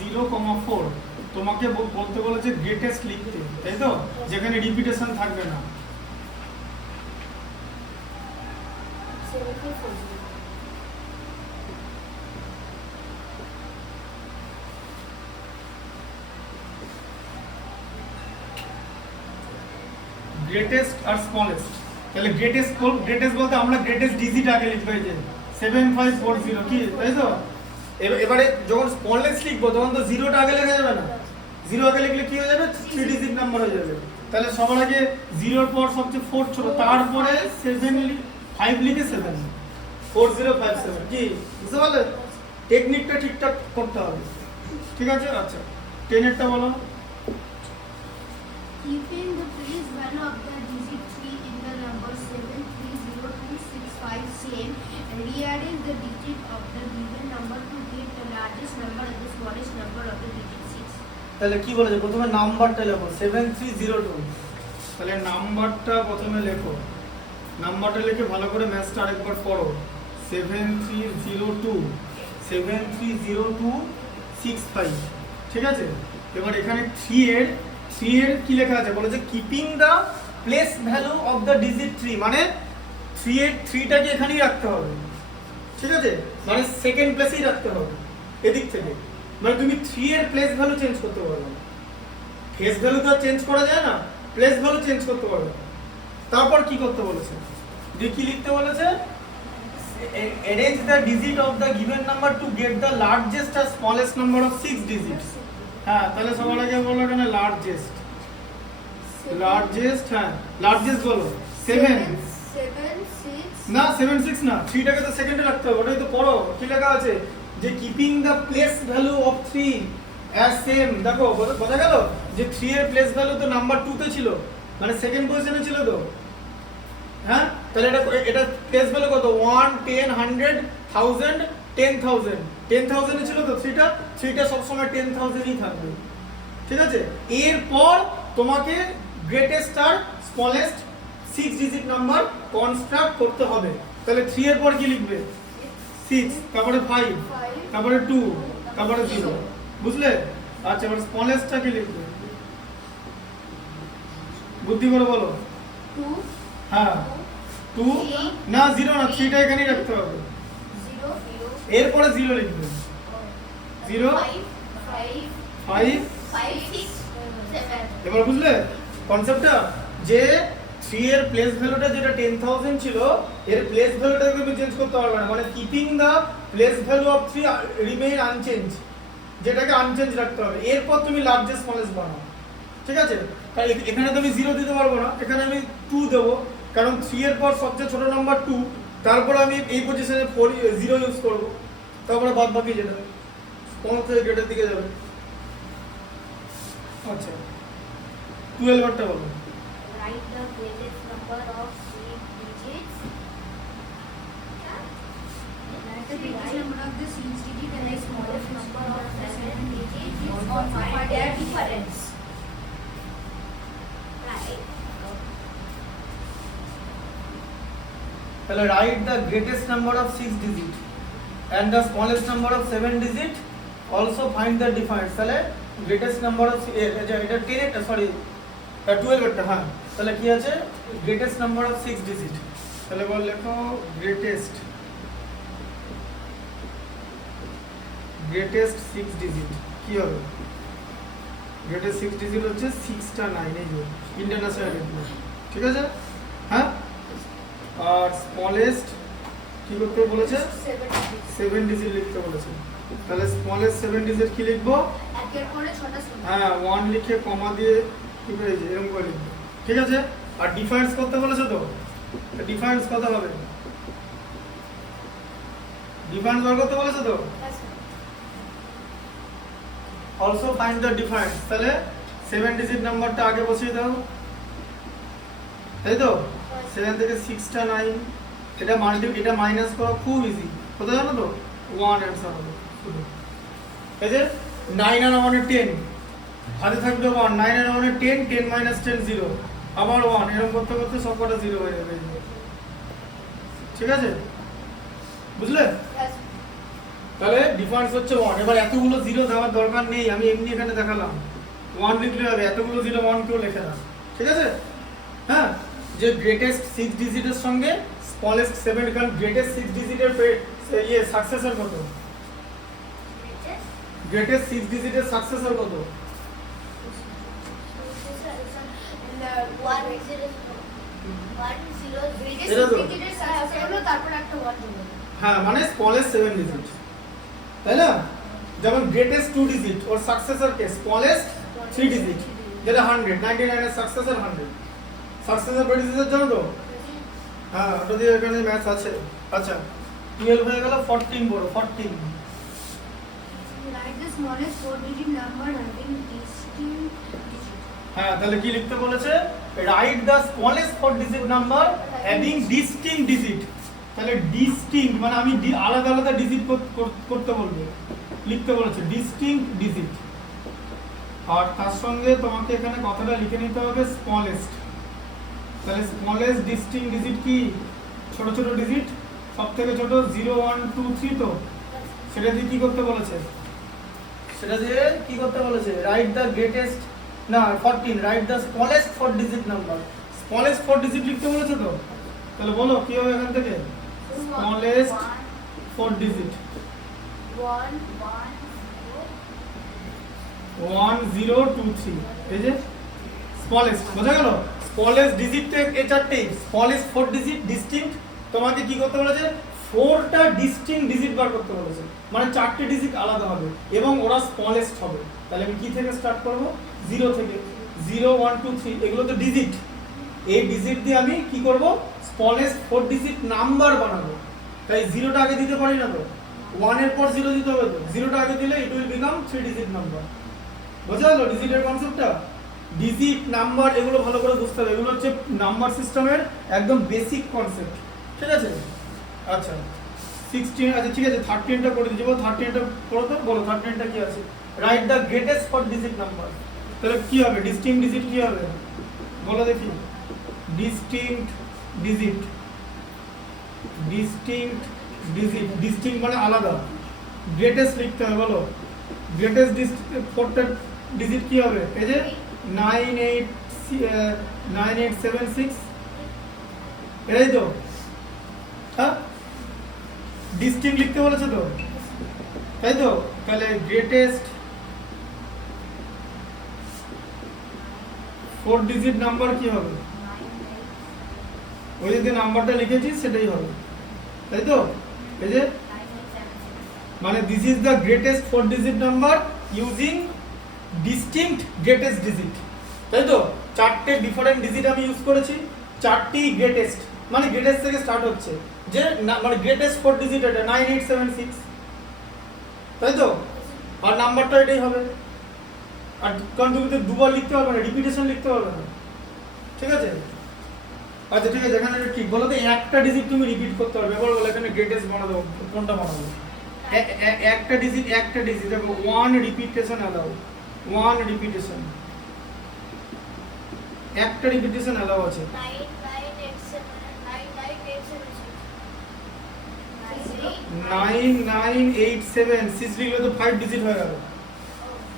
0, 4। তোমাকে বলতে বলেছে গ্রেটেস্ট লিখতে, তাই তো? যেখানে রিপিটেশন থাকবে না। 7440 গ্রেটেস্ট আর স্মলেস্ট। তাহলে গ্রেটেস্ট বলতে আমরা গ্রেটেস্ট ডিজিট আগে লিখবো, এই যে 7540, কি তাই তো? এবারে যখন স্মলেস্ট লিখবো তখন তো জিরোটা আগে লেখা যাবে না। জিরো আগে লিখলে কি হয়ে যাবে? 3 ডিজিট নাম্বার হয়ে যাবে। তাহলে সবার আগে জিরোর পর সবচেয়ে 4 ছোট, তারপরে 5 লিখে 7, 4057, কি বুঝতে পারলে? টেকনিকটা ঠিকঠাক করতে হবে, ঠিক আছে? আচ্ছা, 10 এরটা বলো। Keeping the place value of the digit 3 in the number 730265 same and rearrange the digit of the given number to get the largest number and the smallest number of the digit 6. তাহলে কি বলেছে? প্রথমে নাম্বারটা লেখো 7302। তাহলে নাম্বারটা প্রথমে লেখো, নাম্বারটা লিখে ভালো করে ম্যাথটা আরেকবার পড়ো। 730265, ঠিক আছে? এবার এখানে 3 এর কি লেখা আছে? বলেছে keeping the place value of the digit 3, মানে 3 এর 3টাকে এখানেই রাখতে হবে, ঠিক আছে? মানে সেকেন্ড প্লেসেই রাখতে হবে এদিক থেকে। মানে তুমি 3 এর প্লেস ভ্যালু চেঞ্জ করতে পারবে না, ফেস ভ্যালু তো চেঞ্জ করা যায় না, প্লেস ভ্যালু চেঞ্জ করতে পারবে। তারপর কি করতে বলেছে? যে কি লিখতে বলেছে? arrange the digit of the given number to get the largest or smallest number of 6 digits. হ্যাঁ, তাহলে সবার আগে বলো এখানে লার্জেস্ট। হ্যাঁ, লার্জেস্ট বলো। 7 না, 76 না, 3টাকে তো সেকেন্ডে রাখতে হবে। ওটাই তো পড়ো, কি লেখা আছে? যে keeping the place value of 3 as same. দেখো বোঝা গেল যে 3 এর প্লেস ভ্যালু তো নাম্বার 2 তে ছিল, মানে সেকেন্ড পজিশনে ছিল তো। হ্যাঁ, তাহলে এটা প্লেস ভ্যালু কত? 1, 10, 100, 1000, 10,000। 10,000 এ ছিল তো 3টা সবসময় 10,000ই থাকবে, ঠিক আছে? এরপর তোমাকে গ্রেটেস্ট আর স্মলেস্ট 6 ডিজিট নাম্বার কনস্ট্রাক্ট করতে হবে। তাহলে 3 এর পর কি লিখবে? 6, তারপরে 5, তারপরে 2, তারপরে 0, বুঝলে? আচ্ছা, এবার স্মলেস্টটা কি লিখবে? বুদ্ধি করে বলো। 2 হ্যাঁ, 2 না, 0 না, 3টা এখানেই রাখতে হবে। 0 এরপরে 0 লিখবে। 0 5 এবার বুঝলে কনসেপ্টটা? যে 3 এর প্লেস ভ্যালুটা যেটা 10,000 ছিল, এর প্লেস ভ্যালুটা তুমি চেঞ্জ করতে পারবে না। মানে keeping the place value of 3 remain unchange, যেটাকে আনচেঞ্জ রাখতে হবে। এরপর তুমি লার্জেস্ট স্মলেস্ট বানাও, ঠিক আছে? কারণ এখানে তুমি 0 দিতে পারবো না, এখানে আমি 2 দেবো, কারণ 3 এর পর সবচেয়ে ছোট নাম্বার 2, তারপর আমি এই পজিশনে 0 ইউজ করব, তারপরে বাদ বাকি যেটা স্মল থেকে গ্রেটের দিকে যাবে। আচ্ছা, 12 বারটা বলো। Write the greatest number of 6 digits. Write the biggest number of the 6 digit and the smallest number of the 7 digits. Also find their difference. Right. তাহলে write the greatest number of 6 digit and the smallest number of 7 digit, also find the difference। তাহলে greatest number of এটা 10 এটা সরি 12 এটা। হ্যাঁ, তাহলে কি আছে? greatest number of 6 digit। তাহলে বল লেখো greatest 6 digit কি হবে? greatest 6 digit হচ্ছে 6টা 9, এই যে ইন্টারন্যাশনাল, ঠিক আছে? হ্যাঁ, আর স্মলেস্ট কি করতে বলেছে? 7 ডিজিট লিখতে বলেছে। তাহলে স্মলেস্ট 7 ডিজিট কি লিখবো? একের পরে 6টা সেভেন। হ্যাঁ 1 লিখে কমা দিয়ে কি পেয়েছে এরকম করে লিখবো, ঠিক আছে? আর ডিফারেন্স করতে বলেছে তো, ডিফারেন্স কত হবে? ডিফারেন্স বার করতে বলেছে তো, হ্যাঁ sir. Also find the difference. তাহলে 7 ডিজিট নাম্বারটা আগে বসিয়ে দাও, তাই তো? 7 থেকে 6টা 9, এটা এটা মাইনাস করা খুব ইজি, কোথায় জানো তো? 1 অ্যান্সার হবে শুধু। এই যে 9 আর 1 এর 10, হাতে থাকবে 1, 9 আর 1 এর 10, 10 - 10 0, আবার 1, এরকম করতে করতে সব কটা 0 হয়ে যাবে, ঠিক আছে? বুঝলে? হ্যাঁ স্যার। তাহলে ডিফারেন্স হচ্ছে 1। এবার এতগুলো 0 দেওয়ার দরকার নেই, আমি এমনি এখানে দেখালাম 1 লিখলে হবে, এতগুলো 0 1 কেউ লেখে না, ঠিক আছে? হ্যাঁ, যে গ্রেটেস্ট 6 ডিজিটের সঙ্গে স্মলেস্ট 7, কারণ গ্রেটেস্ট 6 ডিজিটের ইয়ে সাকসেসর কত? গ্রেটেস্ট 6 ডিজিটের সাকসেসর কত? এটা তো। তারপর একটা 1 দেবো। হ্যাঁ, মানে স্মলেস্ট 7 ডিজিট, তাই না? যেমন গ্রেটেস্ট 2 ডিজিট ওর সাকসেসর কে স্মলেস্ট 3 ডিজিট, যেটা 100, 99 এর সাকসেসর 100, সাকসেসর ডিজিটের জানো তো? হ্যাঁ, ওটা দিয়ে এখানে ম্যাথ আছে। আচ্ছা 12 হয়ে গেল, 14 বড়, 14। Write the smallest four-digit number having distinct digit. হ্যাঁ, তাহলে কি লিখতে বলেছে? Write the smallest 4 digit number having distinct digit. তাহলে ডিস্টিংক্ট মানে আমি আলাদা আলাদা ডিজিট করতে বলবো, লিখতে বলেছে ডিস্টিংক্ট ডিজিট। আর তার সঙ্গে তোমাকে এখানে কথাটা লিখে নিতে হবে স্মলেস্ট। তাহলে স্মলেস্ট ডিস্টিংক্ট ডিজিট কি? ছোট ছোট ডিজিট, সব থেকে ছোট 0 1 2 3, তো সেটা দিয়ে কি করতে বলেছে? সেটা দিয়ে কি করতে বলেছে? রাইট দ্য গ্রেটেস্ট, না 14, write the smallest 4 digit number. Smallest 4 digit লিখতে বলেছে তো, তাহলে বলো কি হবে এখান থেকে? স্মলেস্ট 4 ডিজিট 1 1 0 2 3, এই যে স্মলেস্ট, বোঝা গেল? স্মলেস্ট ডিজিটটা এই চারটেই, স্মলেস্ট 4 ডিজিট ডিস্টিংক্ট। তোমাকে কি করতে বলেছে? 4টা ডিস্টিংক্ট ডিজিট বার করতে বলেছে, মানে 4টে ডিজিট আলাদা হবে এবং ওরা স্মলেস্ট হবে। তাহলে আমি কি থেকে স্টার্ট করব? 0 থেকে। 0 1 2 3 এগুলো তো ডিজিট, এই ডিজিট দিয়ে আমি কি করব? স্মলেস্ট 4 ডিজিট নাম্বার বানাবো। তাই 0টা আগে দিতে পারি না তো, 1 এর পর 0 দিতে হবে তো, 0টা আগে দিলে it will become 3 digit number. বোঝা গেল ডিজিটের কনসেপ্টটা? ডিজিট নাম্বার এগুলো ভালো করে বুঝতে হবে, এগুলো হচ্ছে নাম্বার সিস্টেমের একদম বেসিক কনসেপ্ট, ঠিক আছে? আচ্ছা 16, আচ্ছা ঠিক আছে 13টা করে দিচ্ছি, 13টা করো তো, বলো 13টা কি আছে? Right the greatest 4 digit number. তাহলে কি হবে? ডিস্টিংক্ট ডিজিট কি হবে বলো দেখি? Distinct digit, distinct digit, distinct মানে আলাদা, গ্রেটেস্ট লিখতে হবে, বলো গ্রেটেস্ট 4টা ডিজিট কি হবে? এই যে 9876, এটাই তো? হ্যাঁ, ডিস্টিংক্ট লিখতে বলেছে তো, তাই তো? তাহলে গ্রেটেস্ট 4 ডিজিট নাম্বার কি হবে? ওই যে নাম্বারটা লিখেছি সেটাই হবে, তাই তো? এই যে মানে this is the greatest 4 digit number using distinct greatest digit, তাই তো? 4টে ডিফারেন্ট ডিজিট আমি ইউজ করেছি, 4টি গ্রেটেস্ট, মানে গ্রেটেস্ট থেকে স্টার্ট হচ্ছে, যে মানে গ্রেটেস্ট 4 ডিজিট এটা 9876, তাই তো? আর নাম্বারটা এটাই হবে। আর কারণ তুমি তো দুবার লিখতে পারবে না, রিপিটেশন লিখতে পারবে না, ঠিক আছে? আচ্ছা ঠিক আছে, এখানে ঠিক বলো তো একটা ডিজিট তুমি রিপিট করতে পারবে, এবার বলো এখানে গ্রেটেস্ট বানাবো, কোনটা বানাবো? একটা ডিজিট দেখো 1 রিপিটেশন অ্যালাউ, 1 রিপিটেশন, একটা রিপিটেশন অ্যালাউ আছে। 9987 6 লিখলে তো 5 ডিজিট হয়ে গেল,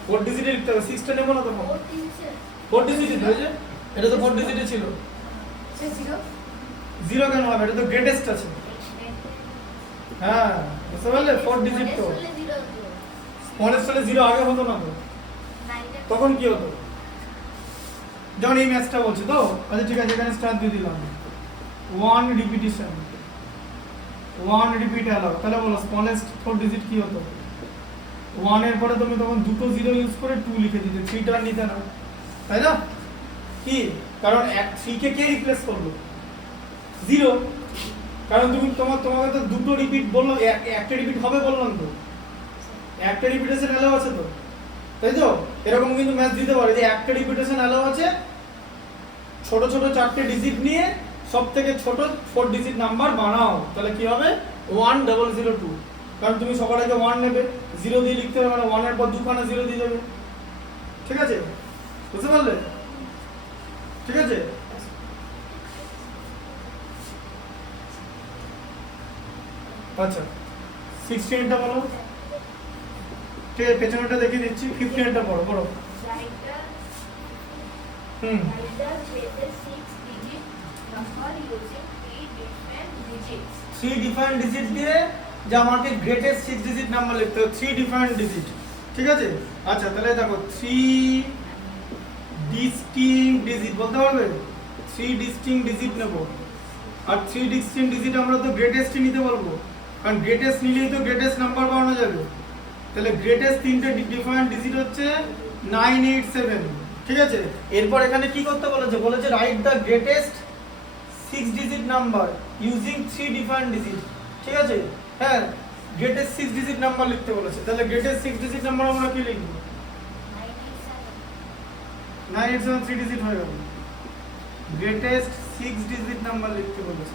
4 ডিজিটে লিখতে হবে, 6টা নেবো না তখন? 4 ডিজিট হয়েছে, এটা তো 4 ডিজিটে ছিল। 0 কেন হবে? এটা তো গ্রেটেস্ট আছে। হ্যাঁ, বুঝতে পারলে? 4 ডিজিট তো স্মলেস্ট হলে 0 আগে হতো না তো, তখন কি হতো? যেমন এই ম্যাচটা বলছি তো, আচ্ছা ঠিক আছে এখানে স্টার দিয়ে দিলাম, 1 রিপিটেশন, 1 রিপিট অ্যালাউ। তাহলে বলো স্মলেস্ট 4 ডিজিট কি হতো? 1 এর পরে তুমি তখন দুটো 0 ইউজ করে 2 লিখে দিতে, 3 টা নিতে না, তাই না? কি কারণ 3 কে কে রিপ্লেস করলো? 0, কারণ তুমি তোমাকে তো দুটো রিপিট বললো, একটা রিপিট হবে বললাম তো, একটা রিপিটেশন অ্যালাউ আছে তো, তাই তো? এরকম কিন্তু ম্যাচ দিতে পারে যে একটা রিপিটেশন অ্যালাউ আছে, ছোট ছোট 4টে ডিজিট নিয়ে সবথেকে ছোট 4 ডিজিট নাম্বার বানাও, তাহলে কি হবে 1002, কারণ তুমি সবার আগে 1 নেবে, 0 দিয়ে লিখতে হবে, মানে 1 এর পর দুখানা 0 দিয়ে যাবে, ঠিক আছে? বুঝতে পারলে? ঠিক আছে? আচ্ছা 16 টা বলো, ঠিক আছে, পেছনেটা দেখিয়ে দিচ্ছি, 15 টা পড়ো পড়ো। হুম, Write the greatest 6-digit number using 3 different digits. 3 different digit দিয়ে যে আমাকে গ্রেটেস্ট 6 ডিজিট নাম্বার লিখতে হবে, 3 ডিফারেন্ট ডিজিট, ঠিক আছে? আচ্ছা তাহলে দেখো 3 ডিস্টিংক্ট ডিজিট বলতে পারবে, 3 ডিস্টিংক্ট ডিজিট নেব, আর 3 ডিস্টিংক্ট ডিজিট আমরা তো গ্রেটেস্টই নিতে বলবো, কারণ গ্রেটেস্ট নিলেই তো গ্রেটেস্ট নাম্বার বানানো যাবে, তাহলে গ্রেটেস্ট 3টে ডিফারেন্ট ডিজিট হচ্ছে 987, ঠিক আছে? এরপর এখানে কি করতে বলেছে? বলেছে write the greatest 6 digit number using 3 different digit, ঠিক আছে? হ্যাঁ, গ্রেটেস্ট 6 ডিজিট নাম্বার লিখতে বলেছে, তাহলে গ্রেটেস্ট 6 ডিজিট নাম্বার আমরা কি লিখব? 987 3 ডিজিট হয়ে গেল, গ্রেটেস্ট 6 ডিজিট নাম্বার লিখতে বলেছে।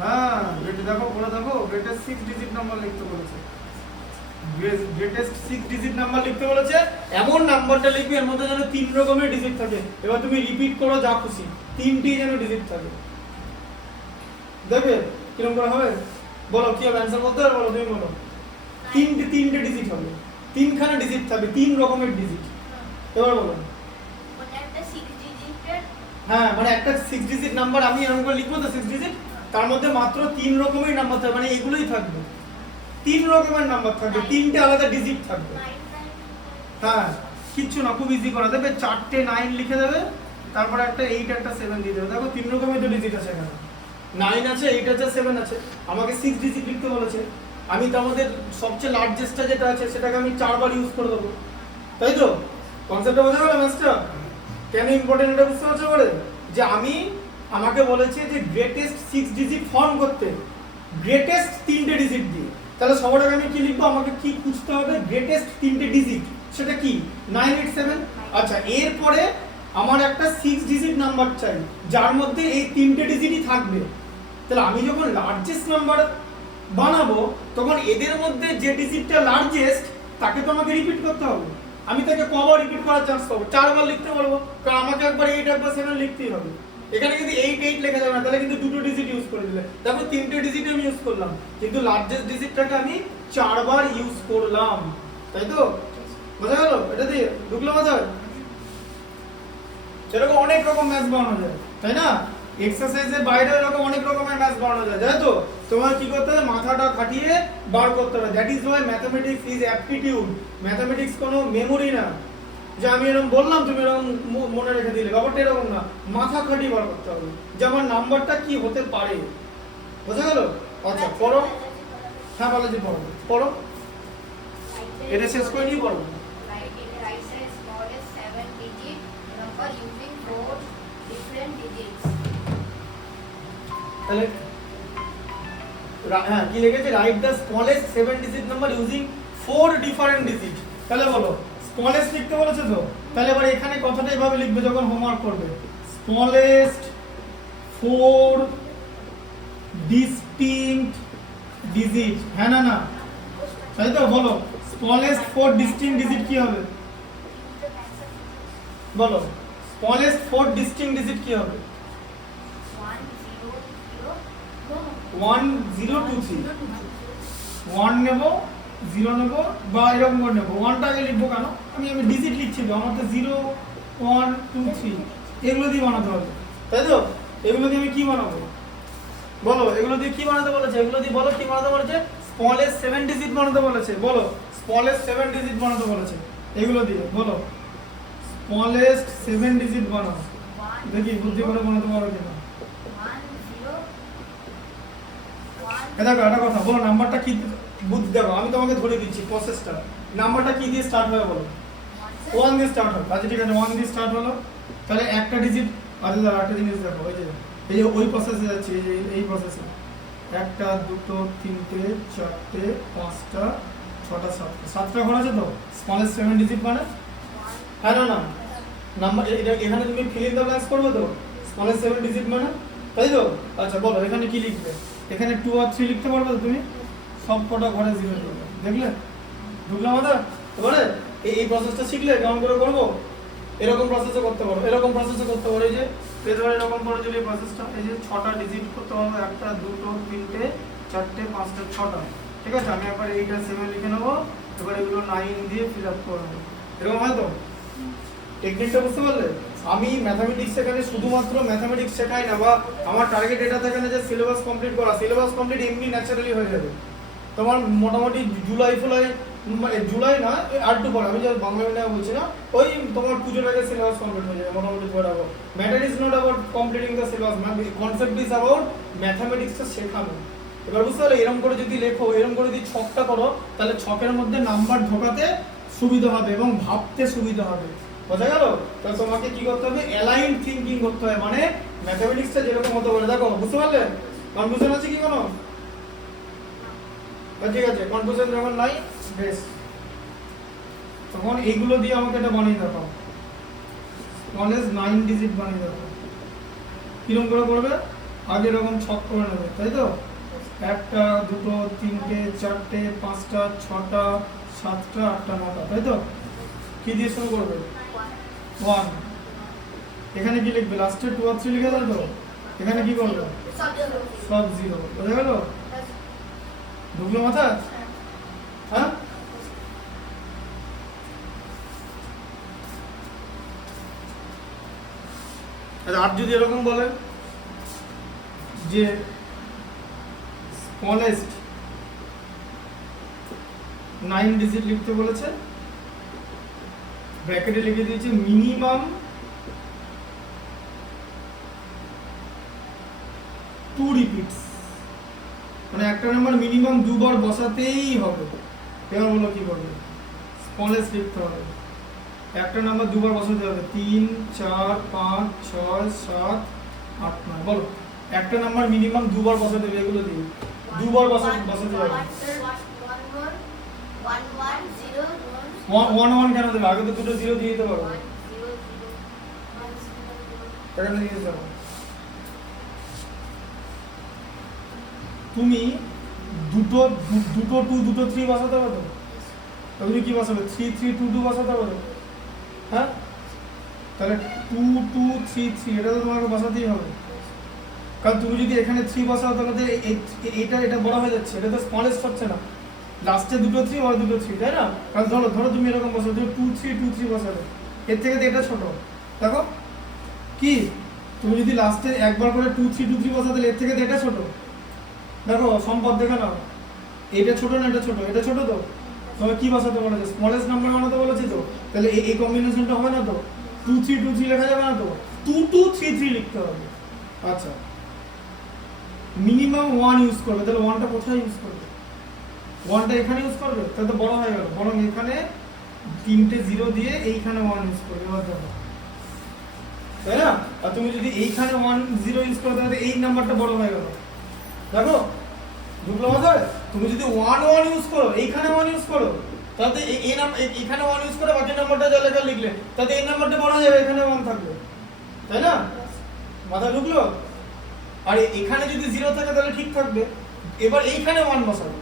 হ্যাঁ, দেখো বলে দেখো, গ্রেটেস্ট 6 ডিজিট নাম্বার লিখতে বলেছে, গ্রেটেস্ট 6 ডিজিট নাম্বার লিখতে বলেছে, এমন নাম্বারটা লিখবে এর মধ্যে যেন 3 রকমের ডিজিট থাকে, এবার তুমি রিপিট করো যা খুশি, 3টি যেন ডিজিট থাকে, দেখবে কিরকম করে হবে? বলো কি হবে অ্যানসার বলতে হবে, বলো তুমি বলো। 3টে ডিজিট হবে, 3খানা ডিজিট থাকবে, 3 রকমের ডিজিট, এবার বলো। মানে একটা 6 ডিজিটের, হ্যাঁ, মানে একটা 6 ডিজিট নাম্বার আমি এরকম করে লিখবো তো 6 ডিজিট, তার মধ্যে মাত্র 3 রকমের নাম্বার থাকবে, মানে এগুলোই থাকবে, 3 রকমের নাম্বার থাকবে, 3টে আলাদা ডিজিট থাকবে। হ্যাঁ, কিচ্ছু না, খুব ইজি করা দেবে, 4টে 9 লিখে দেবে, তারপর একটা 8 একটা 7 দিয়ে দেবে, দেখো 3 রকমের তো ডিজিট আছে এখানে, 9 আছে, 8 আছে, 7 আছে, আমাকে 6 ডিজিট লিখতে বলেছে, আমি তার মধ্যে সবচেয়ে লার্জেস্টটা যেটা আছে সেটাকে আমি 4 বার ইউজ করে দেবো, তাই তো? কনসেপ্টটা বোঝা গেল ম্যাথটা? কেন ইম্পর্টেন্ট এটা বুঝতে পারছো পরে? যে আমাকে বলেছে যে গ্রেটেস্ট 6 ডিজিট ফর্ম করতে, গ্রেটেস্ট 3টে ডিজিট দিয়ে, তাহলে সবার আগে আমি কি লিখবো? আমাকে কি খুঁজতে হবে? গ্রেটেস্ট 3টে ডিজিট, সেটা কি 987। আচ্ছা, এরপরে আমার একটা 6 ডিজিট নাম্বার চাই যার মধ্যে এই 3টে ডিজিটই থাকবে, তাহলে আমি যখন লার্জেস্ট নাম্বার বানাবো তখন এদের মধ্যে যে ডিজিটটা লার্জেস্ট তাকে তো আমাকে রিপিট করতে হবে, আমি তাকে কবার রিপিট করার চান্স পাবো? 4 বার লিখতে পারবো, কারণ আমাকে একবার 8 একবার 7 লিখতেই হবে, এখানে কিন্তু 8 লেখা যাবে না, তাহলে কিন্তু দুটো ডিজিট ইউজ করে দিলে, দেখো 3টে ডিজিট আমি ইউজ করলাম, কিন্তু লার্জেস্ট ডিজিটটাকে আমি 4 বার ইউজ করলাম, তাই তো? বোঝা গেল? এটা দিয়ে ঢুকলো মাথায়? এরকম অনেক রকম ম্যাথ বানানো যায়, তাই না? এক্সারসাইজের বাইরে এরকম অনেক রকমের ম্যাথ বানানো যায়, তাই তো? তোমার কি করতে হবে? মাথাটা খাটিয়ে বার করতে হবে, that is Y mathematics is aptitude, mathematics কোনো মেমোরি না, যে আমি এরকম বললাম তুমি এরকম মনে রেখে দিলে, ব্যাপারটা এরকম না, মাথা খাটিয়ে বার করতে হবে যে আমার নাম্বারটা কি হতে পারে, বোঝা গেল? আচ্ছা পড়ো, হ্যাঁ বলো যে পড়ো পড়ো, এটা শেষ করে নিয়ে পড়ো। write the smallest 7-digit number using 4 different digits. তাহলে হ্যাঁ কি লিখেছে? Write the smallest 7 digit number using 4 different digit, তাহলে বলো স্মলেস্ট লিখতে বলেছে তো, তাহলে এবার এখানে কথাটা এভাবে লিখবে যখন হোমওয়ার্ক করবে, স্মলেস্ট 4 ডিস্টিংক্ট ডিজিট, হ্যাঁ না না, তাই তো? বলো স্মলেস্ট 4 ডিস্টিংক্ট ডিজিট কি হবে? বলো স্মলেস্ট 4 ডিস্টিংক্ট ডিজিট কি হবে? 1023, 1 নেব, 0 নেব, বা এরকম করে নেব, 1টা আগে লিখবো কেন? আমি ডিজিট লিখছি তো, আমার তো 0 1 2 3 এগুলো দিয়ে বানাতে হবে, তাই তো? এগুলো দিয়ে আমি কি বানাবো? বলো এগুলো দিয়ে কি বানাতে বলেছে? এগুলো দিয়ে বলো কি বানাতে বলেছে? স্মলেস্ট 7 ডিজিট বানাতে বলেছে, বলো স্মলেস্ট 7 ডিজিট বানাতে বলেছে, এগুলো দিয়ে বলো স্মলেস্ট 7 ডিজিট বানাও, দেখি বুদ্ধি করে বানাতে পারো কিনা। 1 0 1 এটা কথা বলো, নাম্বারটা কি বুদ্ধি দেখো, আমি তোমাকে ধরে দিচ্ছি প্রসেসটা। নাম্বারটা কি দিয়ে স্টার্ট হয় বলো? 1 দিয়ে স্টার্ট হয়। আচ্ছা ঠিক আছে, 1 দিয়ে স্টার্ট হলো, তাহলে একটা ডিজিট। আরে দাঁড়া, একটা জিনিস দেখো, এই যে ওই প্রসেসে যাচ্ছে, এই প্রসেসে 1 2 3 4 5 6 7টা ঘর আছে তো, স্মলেস্ট 7 ডিজিট মানে হ্যাঁ না নাম্বার এটা এখানে তুমি ফিল ইন দ্য ব্ল্যাঙ্কস করবে তো, স্মলেস্ট 7 ডিজিট মানে, তাই তো? আচ্ছা বলো এখানে কি লিখবে? এখানে 2 আর 3 লিখতে পারবে তো তুমি? সব কটা ঘরে 0 লিখবে, দেখলে? ঢুকলাম মাথা? এবারে এই প্রসেসটা শিখলে কেমন করে করবো? এরকম প্রসেসে করতে পারো, এরকম প্রসেসে করতে পারো। এই যে ধরে এরকম করে যদি প্রসেসটা, এই যে 6টা ডিজিট করতে পারবো, 1 2 3 4 5 6টা, ঠিক আছে? আমি একবার এইটা 7 লিখে নেবো, এবার এগুলো 9 দিয়ে ফিল আপ করবো, এরকম হয় তো? টেকনিকটা বুঝতে পারলে? আমি ম্যাথামেটিক্স এখানে শুধুমাত্র ম্যাথামেটিক্স শেখাই না, বা আমার টার্গেট এটা থাকে না যে সিলেবাস কমপ্লিট করা। সিলেবাস কমপ্লিট এমনি ন্যাচারালি হয়ে যাবে তোমার, মোটামুটি জুলাই না আটটু পরে, আমি যে বাংলা মিডিয়ামে বলছি না, ওই তোমার পুজোর আগে সিলেবাস কমপ্লিট হয়ে যাবে মোটামুটি ধরে রাখো। Matter is not about completing the syllabus, concept is about ম্যাথামেটিক্সটা শেখানো। এবার বুঝতে পারলে? এরকম করে যদি লেখো, এরকম করে যদি ছকটা করো, তাহলে ছকের মধ্যে নাম্বার ঢোকাতে সুবিধা হবে এবং ভাবতে সুবিধা হবে। বোঝা গেল? তাহলে তোমাকে কি করতে হবে? অ্যালাইন থিঙ্কিং করতে হবে, মানে ম্যাথামেটিক্সটা যেরকম হতে পারে। দেখো বুঝতে পারলে? কনফিউশন আছে কি কোনো? ঠিক আছে, কনফিউশন যখন নাই, বেশ, তখন এইগুলো দিয়ে আমাকে এটা বানিয়ে দেখাও, স্মলেস্ট 9 ডিজিট বানিয়ে দেখাও। কিরকম করে করবে? আগে এরকম ছক করে নেবে, তাই তো? 1 2 3 4 5 6 7 8 9, তাই তো? কি দিয়ে শুরু করবে? 1। এখানে কি লিখবে? লাস্টে 2 আর 3 লিখে দাও তো। এখানে কি করবে? সব 0। বোঝা গেল? ঢুকলো মাথা? হ্যাঁ, আর যদি এরকম বলে যে স্মলেস্ট 9 ডিজিট লিখতে বলেছে, ব্র্যাকেটে লিখে দিয়েছে মিনিমাম 2 রিপিটস, মানে একটা নাম্বার মিনিমাম 2 বার বসাতেই হবে। এবার বলো কি করবে? স্মলেস্ট লিখতে হবে, একটা নাম্বার 2 বার বসাতে হবে, 3 4 5 6 7 8 9। বলো একটা নাম্বার মিনিমাম 2 বার বসাতে হবে, এগুলো দিয়ে 2 বার বসাতে হবে। 1 1 কেন দেবে? আগে তো দুটো 0 দিয়ে দিতে পারো, এখানে দিয়ে দিতে পারো। তুমি দুটো 2 দুটো 3 বসাতে পারো, তুমি কি বসাবে? 3 3 2 2 বসাতে পারো, হ্যাঁ? তাহলে 2 2 3 3 এটা তো তোমাকে বসাতেই হবে, কারণ তুমি যদি এখানে 3 বসাও তাহলে তো এটা বড় হয়ে যাচ্ছে, এটা তো স্মলেস্ট হচ্ছে না। লাস্টে দুটো 3 আর দুটো 3, তাই না? কারণ ধরো তুমি এরকম বসাও, তুমি 2 3 2 3 বসাবে, এর থেকে তো এটা ছোট। দেখো কি, তুমি যদি লাস্টে একবার করে 2 3 2 3 বসাও, তাহলে এর থেকে তো এটা ছোট। দেখো সম্পদ দেখে নাও, এটা ছোট না এটা ছোট? এটা ছোট তো। তবে কি বসাতে বলেছে? স্মলেস্ট নাম্বার বানাতে বলেছি তো, তাহলে এই কম্বিনেশনটা হবে না তো? 2 3 2 3 লেখা যাবে না তো? 2 2 3 3 লিখতে হবে। আচ্ছা, মিনিমাম 1 ইউজ করবে, তাহলে 1টা কোথায় ইউজ করবে? 1টা এখানে ইউজ করবে, তাহলে তো বড় হয়ে গেল। বরং এখানে 3টে 0 দিয়ে এইখানে 1 ইউজ করবে, এবার দেখো, তাই না? আর তুমি যদি এইখানে 1 0 ইউজ করো, তাহলে এই নাম্বারটা বড় হয়ে গেল। দেখো ঢুকলো মাথায়? তুমি যদি 1 1 ইউজ করো, এইখানে 1 ইউজ করো, তাহলে এই নাম এখানে 1 ইউজ করে বাকি নাম্বারটা যা লেখা লিখলে, তাহলে এই নাম্বারটা বড় হয়ে যাবে, এখানে 1 থাকবে, তাই না? মাথায় ঢুকলো? আর এখানে যদি 0 থাকে তাহলে ঠিক থাকবে। এবার এইখানে 1 বসাবো,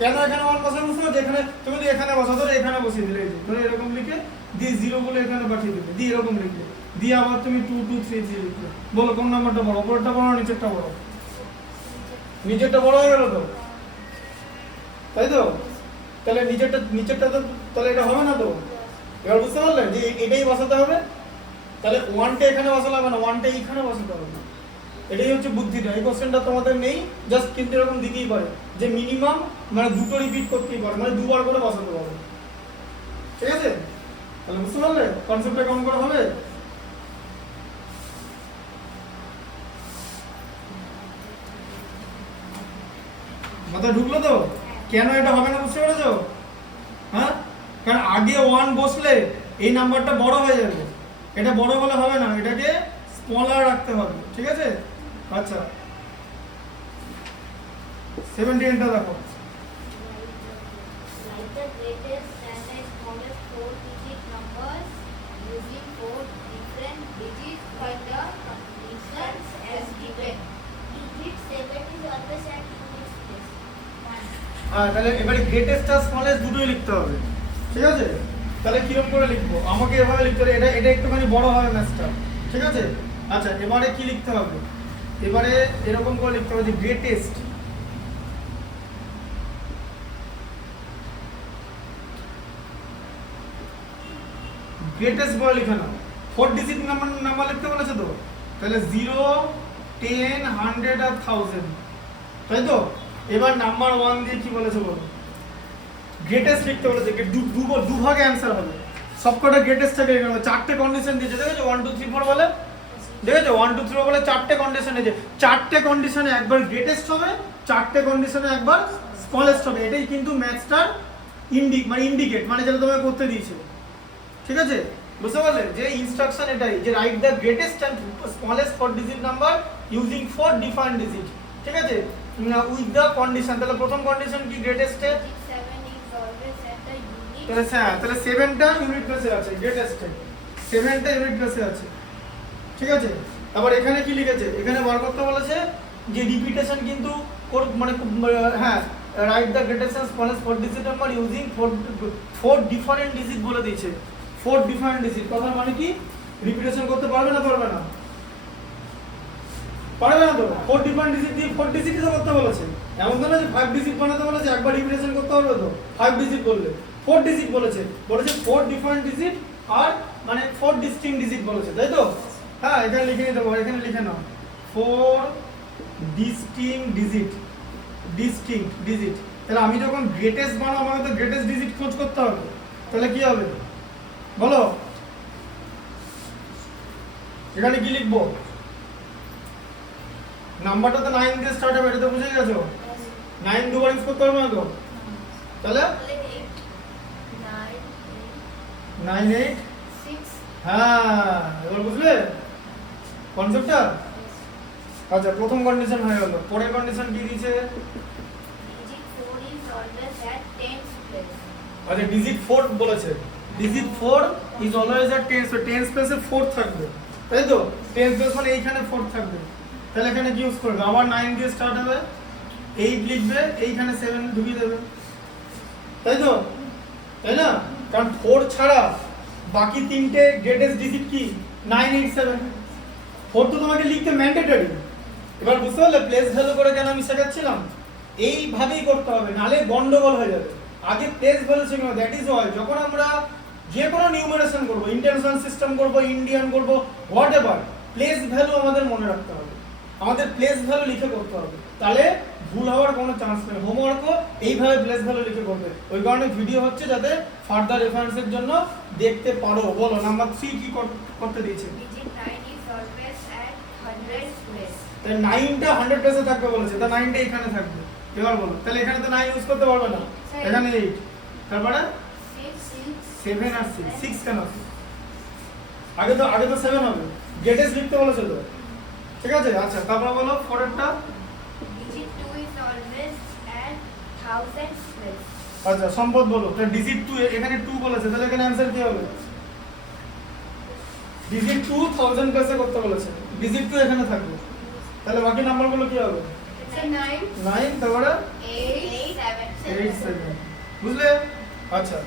কেন এখানে 1 বসাবো? বুঝতে পারছো? এখানে তুমি যদি এখানে বসাও, ধরো এখানে বসিয়ে দিলে, এই যে ধরো এরকম লিখে দিয়ে 0 গুলো এখানে পাঠিয়ে দিলে, দিয়ে এরকম লিখলে, দিয়ে আবার তুমি 2 2 3 3 লিখলে। বলো কোন নাম্বারটা বড়? উপরেরটা বড় না নিচেরটা বড়? নিচেরটা বড় হয়ে গেল তো, তাই তো? তাহলে নিচেরটা তো তাহলে এটা হবে না তো। এবার বুঝতে পারলে যে এটাই বসাতে হবে, তাহলে 1টা এখানে বসালে হবে না, 1টা এইখানে বসাতে হবে। এটাই হচ্ছে বুদ্ধিটা। এই কোশ্চেনটা তোমাদের নেই, জাস্ট কিন্তু এরকম দিতেই পারে যে মিনিমাম মানে দুটো রিপিট করতেই পারে, মানে 2 বার করে বসাতে পারবে, ঠিক আছে? তাহলে বুঝতে পারলে কনসেপ্টটা কেমন করে হবে? মাথায় ঢুকলো তো? কেন এটা হবে না বুঝতে পেরেছো? হ্যাঁ, কারণ আগে 1 বসলে এই নাম্বারটা বড় হয়ে যাবে, এটা বড় হলে হবে না, এটাকে স্মলার রাখতে হবে, ঠিক আছে? আচ্ছা 17টা দেখো। Write the greatest and the smallest four-digit numbers using four different digits by the conditions as given. Digit 7 is always at units place. 1. হ্যাঁ, তাহলে এবারে গ্রেটেস্ট আর স্মলেস্ট দুটোই লিখতে হবে, ঠিক আছে? তাহলে কিরকম করে লিখবো? আমাকে এভাবে লিখতে হবে, এটা একটুখানি বড় হবে ম্যাথটা, ঠিক আছে? আচ্ছা এবারে কি লিখতে হবে? এবারে এরকম করে লিখতে হবে যে গ্রেটেস্ট বলে লিখে নাও। 4 ডিজিট নাম্বার লিখতে বলেছে তো, তাহলে 0, 10, 100 আর 1000, তাই তো? এবার নাম্বার 1 দিয়ে কি বলেছে বলো? গ্রেটেস্ট লিখতে বলেছে, দু ভাগে অ্যানসার হবে, সবকটা গ্রেটেস্ট থেকে এখানে চারটে কন্ডিশন দিয়েছে, দেখেছো 1 2 3 4 বলে, দেখেছো 1 2 3 বলে চারটে কন্ডিশন দিয়েছে, চারটে কন্ডিশনে একবার গ্রেটেস্ট হবে, চারটে কন্ডিশনে একবার স্মলেস্ট হবে, এটাই কিন্তু ম্যাথসটার ইন্ডিকেট মানে যেটা তোমাকে করতে দিয়েছে, ঠিক আছে? বুঝতে পারলে যে ইনস্ট্রাকশন এটাই, যে write the greatest and smallest 4 digit number using 4 different digit, ঠিক আছে? উইথ দ্য কন্ডিশন, তাহলে প্রথম কন্ডিশন কি গ্রেটেস্টে? Digit 7 is always at the unit. তাহলে 7টা ইউনিট প্লেসে আছে, গ্রেটেস্টে 7টা ইউনিট প্লেসে আছে, ঠিক আছে? তারপর এখানে কি লিখেছে? এখানে বার করতে বলেছে যে রিপিটেশন কিন্তু মানে হ্যাঁ, write the greatest and smallest 4 digit number using 4 different digit বলে দিয়েছে, 4 ডিফারেন্ট ডিজিট, কথার মানে কি রিপিটেশন করতে পারবে না? পারবে না? পারবে না তো, 4 ডিফারেন্ট ডিজিট দিয়ে 4 ডিজিটই তো করতে বলেছে, এমন তো না যে 5 ডিজিট বানাতে বলেছে, একবার রিপিটেশন করতে পারবে তো 5 ডিজিট বললে, 4 ডিজিট বলেছে 4 ডিফারেন্ট ডিজিট আর মানে 4 ডিস্টিংক্ট ডিজিট বলেছে, তাই তো? হ্যাঁ, এখানে লিখে নিতে পারো, এখানে লিখে নাও 4 ডিস্টিংক্ট ডিজিট। তাহলে আমি যখন গ্রেটেস্ট বানাবো আমাকে তো গ্রেটেস্ট ডিজিট খোঁজ করতে হবে, তাহলে কি হবে বলো? এখানে কি লিখবো? নাম্বারটা তো 9 দিয়ে স্টার্ট হবে, এটা তো বুঝে গেছো? 9 দুবার ইউজ করতে পারবো না তো, তাহলে 9 8, 6. হ্যাঁ এবার বুঝলে কনসেপ্টটা? আচ্ছা প্রথম কন্ডিশন হয়ে গেল, পরের কন্ডিশন কি দিয়েছে? Digit 4 is always at tens place. আচ্ছা ডিজিট 4 বলেছে, digit 4 is always at tense, তো টেন্স প্লেসে 4 থাকবে, তাই তো? টেন্স প্লেস মানে এইখানে 4 থাকবে, তাহলে এখানে কি ইউজ করবে? আবার 9 দিয়ে স্টার্ট হবে, 8 লিখবে, এইখানে 7 ঢুকিয়ে দেবে, তাই তো? তাই না? কারণ 4 ছাড়া বাকি তিনটে গ্রেটেস্ট ডিজিট কি 9 8 7, 4 তো তোমাকে লিখতে ম্যান্ডেটরি। এবার বুঝতে পারলে প্লেস ভ্যালু করে কেন আমি শেখাচ্ছিলাম? এইভাবেই করতে হবে, নালে গন্ডগোল হয়ে যাবে। আগে প্লেস ভ্যালু শেখানো, দ্যাট ইজ ওয়াই যখন আমরা যে কোনো নিউমারেশন করব, ইন্টারন্যাশনাল সিস্টেম করব, ইন্ডিয়ান করব, হোয়াট এভার, প্লেস ভ্যালু আমাদের মনে রাখতে হবে, আমাদের প্লেস ভ্যালু লিখে করতে হবে, তাহলে ভুল হওয়ার কোনো চান্স নেই। হোমওয়ার্কও এইভাবে প্লেস ভ্যালু লিখে করবে, ওই কারণে ভিডিও হচ্ছে যাতে ফার্দার রেফারেন্সের জন্য দেখতে পারো। বলো নাম্বার 3 কি করতে দিয়েছে? Digit 9 is always at 100 place. তাই 9টা 100 প্লেসে থাকবে বলেছে, তা 9টা এখানে থাকবে। এবার বলো, তাহলে এখানে তো 9 ইউজ করতে পারবে না, এখানে 8, তারপরে 7 আর 6 কেন? আগে তো 7 হবে, গ্রেটেস্ট লিখতে বলেছে তো, ঠিক আছে? আচ্ছা তারপর বলো পরেরটা। Digit 2 is always at thousands place. আচ্ছা সম্পদ বলো, তাহলে ডিজিট 2 এখানে 2 বলেছে, তাহলে এখানে অ্যানসার কি হবে? ডিজিট 2 1000 প্লেসে করতে বলেছে, ডিজিট 2 এখানে থাকবে, তাহলে বাকি নাম্বারগুলো কি হবে? 9 তারপরে 8 7 8 7, বুঝলে? আচ্ছা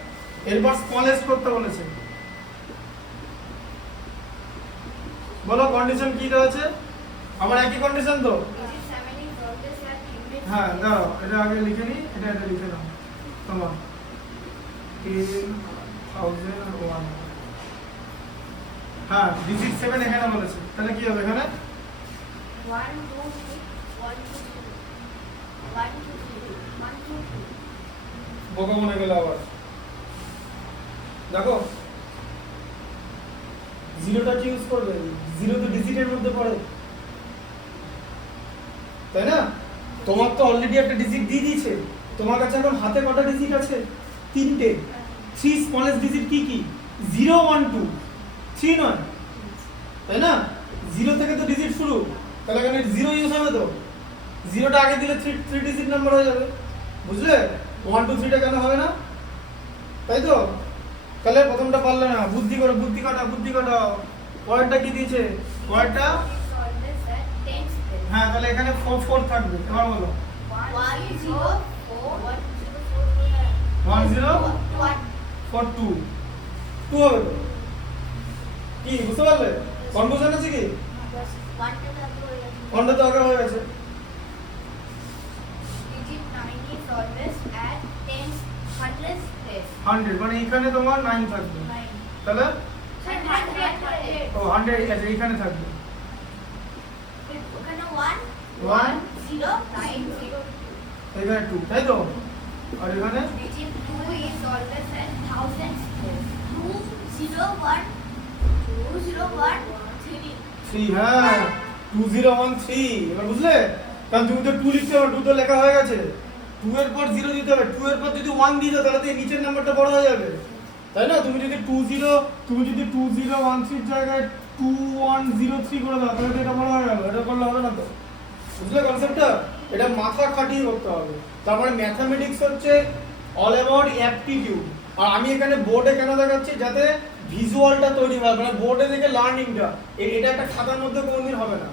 এরপর স্মলেস্ট করতে বলেছে, বলো কন্ডিশন কি দেওয়া আছে? আমার একই কন্ডিশন তো? Digit 7 is always at unit. হ্যাঁ দাও, এটা আগে লিখে নি, এটা লিখে নাও তোমার 10,001। হ্যাঁ ডিজিট 7 এখানে বলেছে, তাহলে কি হবে এখানে? 1 2 3 1 2 3 1 2 3 1 2 3. বোকা মনে গেল আবার, দেখো জিরোটা কি ইউজ করবে? জিরো তো ডিজিটের মধ্যে পড়ে, তাই না? তোমার তো অলরেডি একটা ডিজিট দিয়ে দিয়েছে, তোমার কাছে এখন হাতে কটা ডিজিট আছে? 3টে। 3 স্মলেস্ট ডিজিট কি কি? 0 1 2 3 নয়, তাই না? 0 থেকে তো ডিজিট শুরু, তাহলে এখানে 0 ইউজ হবে তো। 0টা আগে দিলে 3 ডিজিট নাম্বার হয়ে যাবে, বুঝলে? 1 2 3টা কেন হবে না? তাই তো? তাহলে প্রথমটা পারলে না, বুদ্ধি করো, বুদ্ধি কাটাও। পরেরটা কি দিয়েছে? পরেরটা Is always at tens place. হ্যাঁ, তাহলে এখানে 4 থাকবে। এবার বলো 1 0 4 1 0 4 1 0 1 4 2 2 হবে তো। কি বুঝতে পারলে? কনফিউশন আছে কি? 1 টা থাকলে হয়ে গেছে। কোনটা তো আগে হয়ে গেছে। Digit 9 is always at tens hundreds place. 100 মানে এখানে তোমার 9 থাকবে, 9. তাহলে Sir, 100. ও 100 আছে, এখানে থাকবে ওখানে 1 1 0 9 0. এখানে 2, তাই তো? আর এখানে Digit 2 is always at thousands place. 2 0 1 2 0 1 3. 3, হ্যাঁ 2013। এবার বুঝলে? কারণ তুমি তো 2 লিখতে হবে, 2 তো লেখা হয়ে গেছে। 2 এর পর 0 দিতে হবে, 2 এর পর যদি 1 দিয়ে দাও তাহলে তো এই নিচের নাম্বারটা বড় হয়ে যাবে, তাই না? তুমি যদি 2013 এর জায়গায় 2103 করে দাও তাহলে তো এটা বড় হয়ে গেল, এটা করলে হবে না তো। বুঝলে কনসেপ্টটা? এটা মাথা খাটিয়ে করতে হবে। তারপরে ম্যাথমেটিক্স হচ্ছে অল অ্যাবাউট অ্যাপটিটিউড। আর আমি এখানে বোর্ডে কেন দেখাচ্ছি, যাতে ভিজুয়ালটা তৈরি হয়, মানে বোর্ডে দেখে লার্নিংটা, এটা একটা খাতার মধ্যে কোনোদিন হবে না,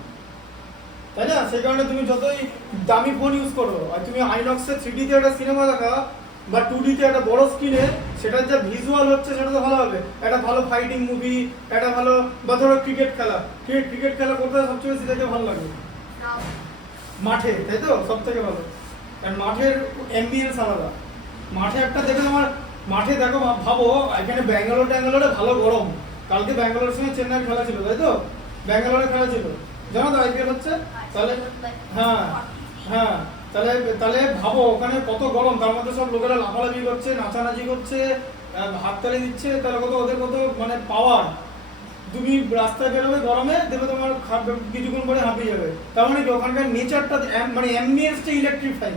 তাই না? সেই কারণে তুমি যতই দামি ফোন ইউজ করো, আর তুমি আইনক্সে 3D তে একটা সিনেমা দেখা বা 2D তে একটা বড় স্ক্রিনে, সেটার যা ভিজুয়াল হচ্ছে সেটা তো ভালো হবে। একটা ভালো ফাইটিং মুভি, একটা ভালো, বা ধরো ক্রিকেট খেলা করতে সবচেয়ে বেশি দেখে ভালো লাগে মাঠে, তাই তো? সব থেকে ভালো, কারণ মাঠের অ্যাম্বিয়েন্স আলাদা। মাঠে একটা দেখে তোমার, মাঠে দেখো ভাবো এখানে ব্যাঙ্গালোরে ভালো গরম, কালকে ব্যাঙ্গালোরের সঙ্গে চেন্নাইয়ের খেলা ছিল, তাই তো? ব্যাঙ্গালোরে খেলা ছিল, জানো তো আইপিএল হচ্ছে। তাহলে হ্যাঁ হ্যাঁ, তাহলে ভাবো ওখানে কত গরম, তার মধ্যে সব লোকেরা লাফালাফি করছে, নাচানাচি করছে, হাততালি দিচ্ছে, তাহলে ওদের কত মানে পাওয়ার। তুমি রাস্তায় বেরোবে গরমে, দেখবে তোমার কিছুক্ষণ পরে হাঁপিয়ে যাবে। তার মানে কি ওখানকার নেচারটা, মানে অ্যাম্বিয়েন্সটা ইলেকট্রিফাইং,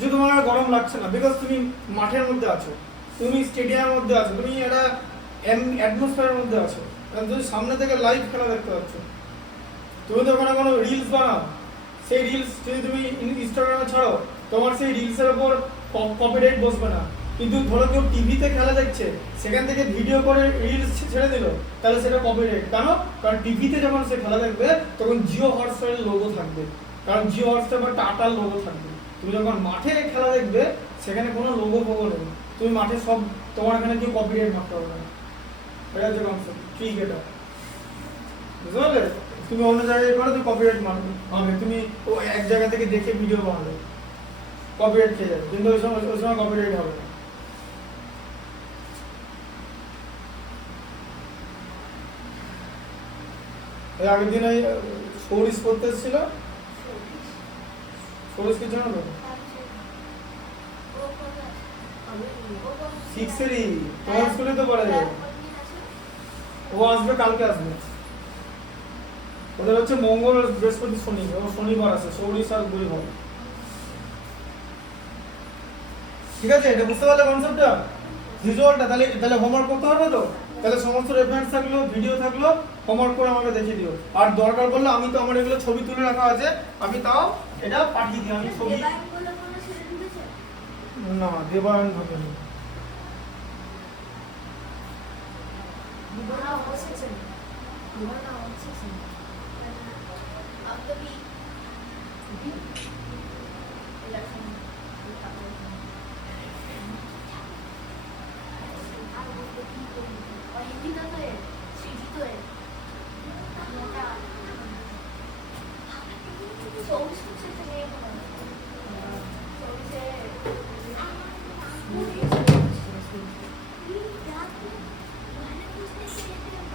যে তোমার আর গরম লাগছে না, বিকজ তুমি মাঠের মধ্যে আছো, তুমি স্টেডিয়ামের মধ্যে আছো, তুমি একটা অ্যাটমসফিয়ারের মধ্যে আছো, কারণ তুমি সামনে থেকে লাইভ খেলা দেখতে পাচ্ছ। তুমি তো ওখানে কোনো রিলস বানাও, সেই রিলস যদি তুমি ইনস্টাগ্রামে ছাড়ো, তোমার সেই রিলসের ওপর কপিরাইট বসবে না। কিন্তু ধরো কেউ টিভিতে খেলা দেখছে, সেখান থেকে ভিডিও করে রিলস ছেড়ে দিল, তাহলে সেটা কপিরাইট। কারণ টিভিতে যখন সে খেলা দেখবে তখন জিও হটস্টারের লোগো থাকবে, কারণ জিও হটস্টার বা টাটার লোগো থাকবে। তুমি যখন মাঠে খেলা দেখবে সেখানে কোনো লোগো ফোগো নেই, তুমি মাঠে সব, তোমার এখানে কেউ কপিরাইট মারতে হবে না। এটা হচ্ছে কনসেপ্ট, ঠিক এটা বুঝতে পারলে? তুমি অন্য জায়গায় করো, তুমি কপিরাইট মারবে, তুমি ও এক জায়গা থেকে দেখে ভিডিও বানাবে, কপিরাইট খেয়ে যাবে, কিন্তু ওই সময় কপিরাইট হবে না। এই আগের দিন ওই সৌরিশ করতে এসেছিল, সৌরিশ কি জানো তো? 6-এরই, তোমার স্কুলে তো পড়ে যাবে। ও আসবে, কালকে আসবে। ওদের হচ্ছে মঙ্গল বৃহস্পতি শনি, ও শনিবার আছে, সৌরিশ আর বুধবার। ঠিক আছে, এটা বুঝতে পারলে কনসেপ্টটা, ভিজুয়ালটা? তাহলে হোমওয়ার্ক করতে পারবে তো? তাহলে সমস্ত রেফারেন্স থাকলো, ভিডিও থাকলো, হোমওয়ার্ক করে আমাকে দেখিয়ে দিও। আর দরকার পড়লে আমি তো, আমার এগুলো ছবি তুলে রাখা আছে, আমি তাও এটা পাঠিয়ে দিই। আমি ছবি না, দেবায়ন হবে না।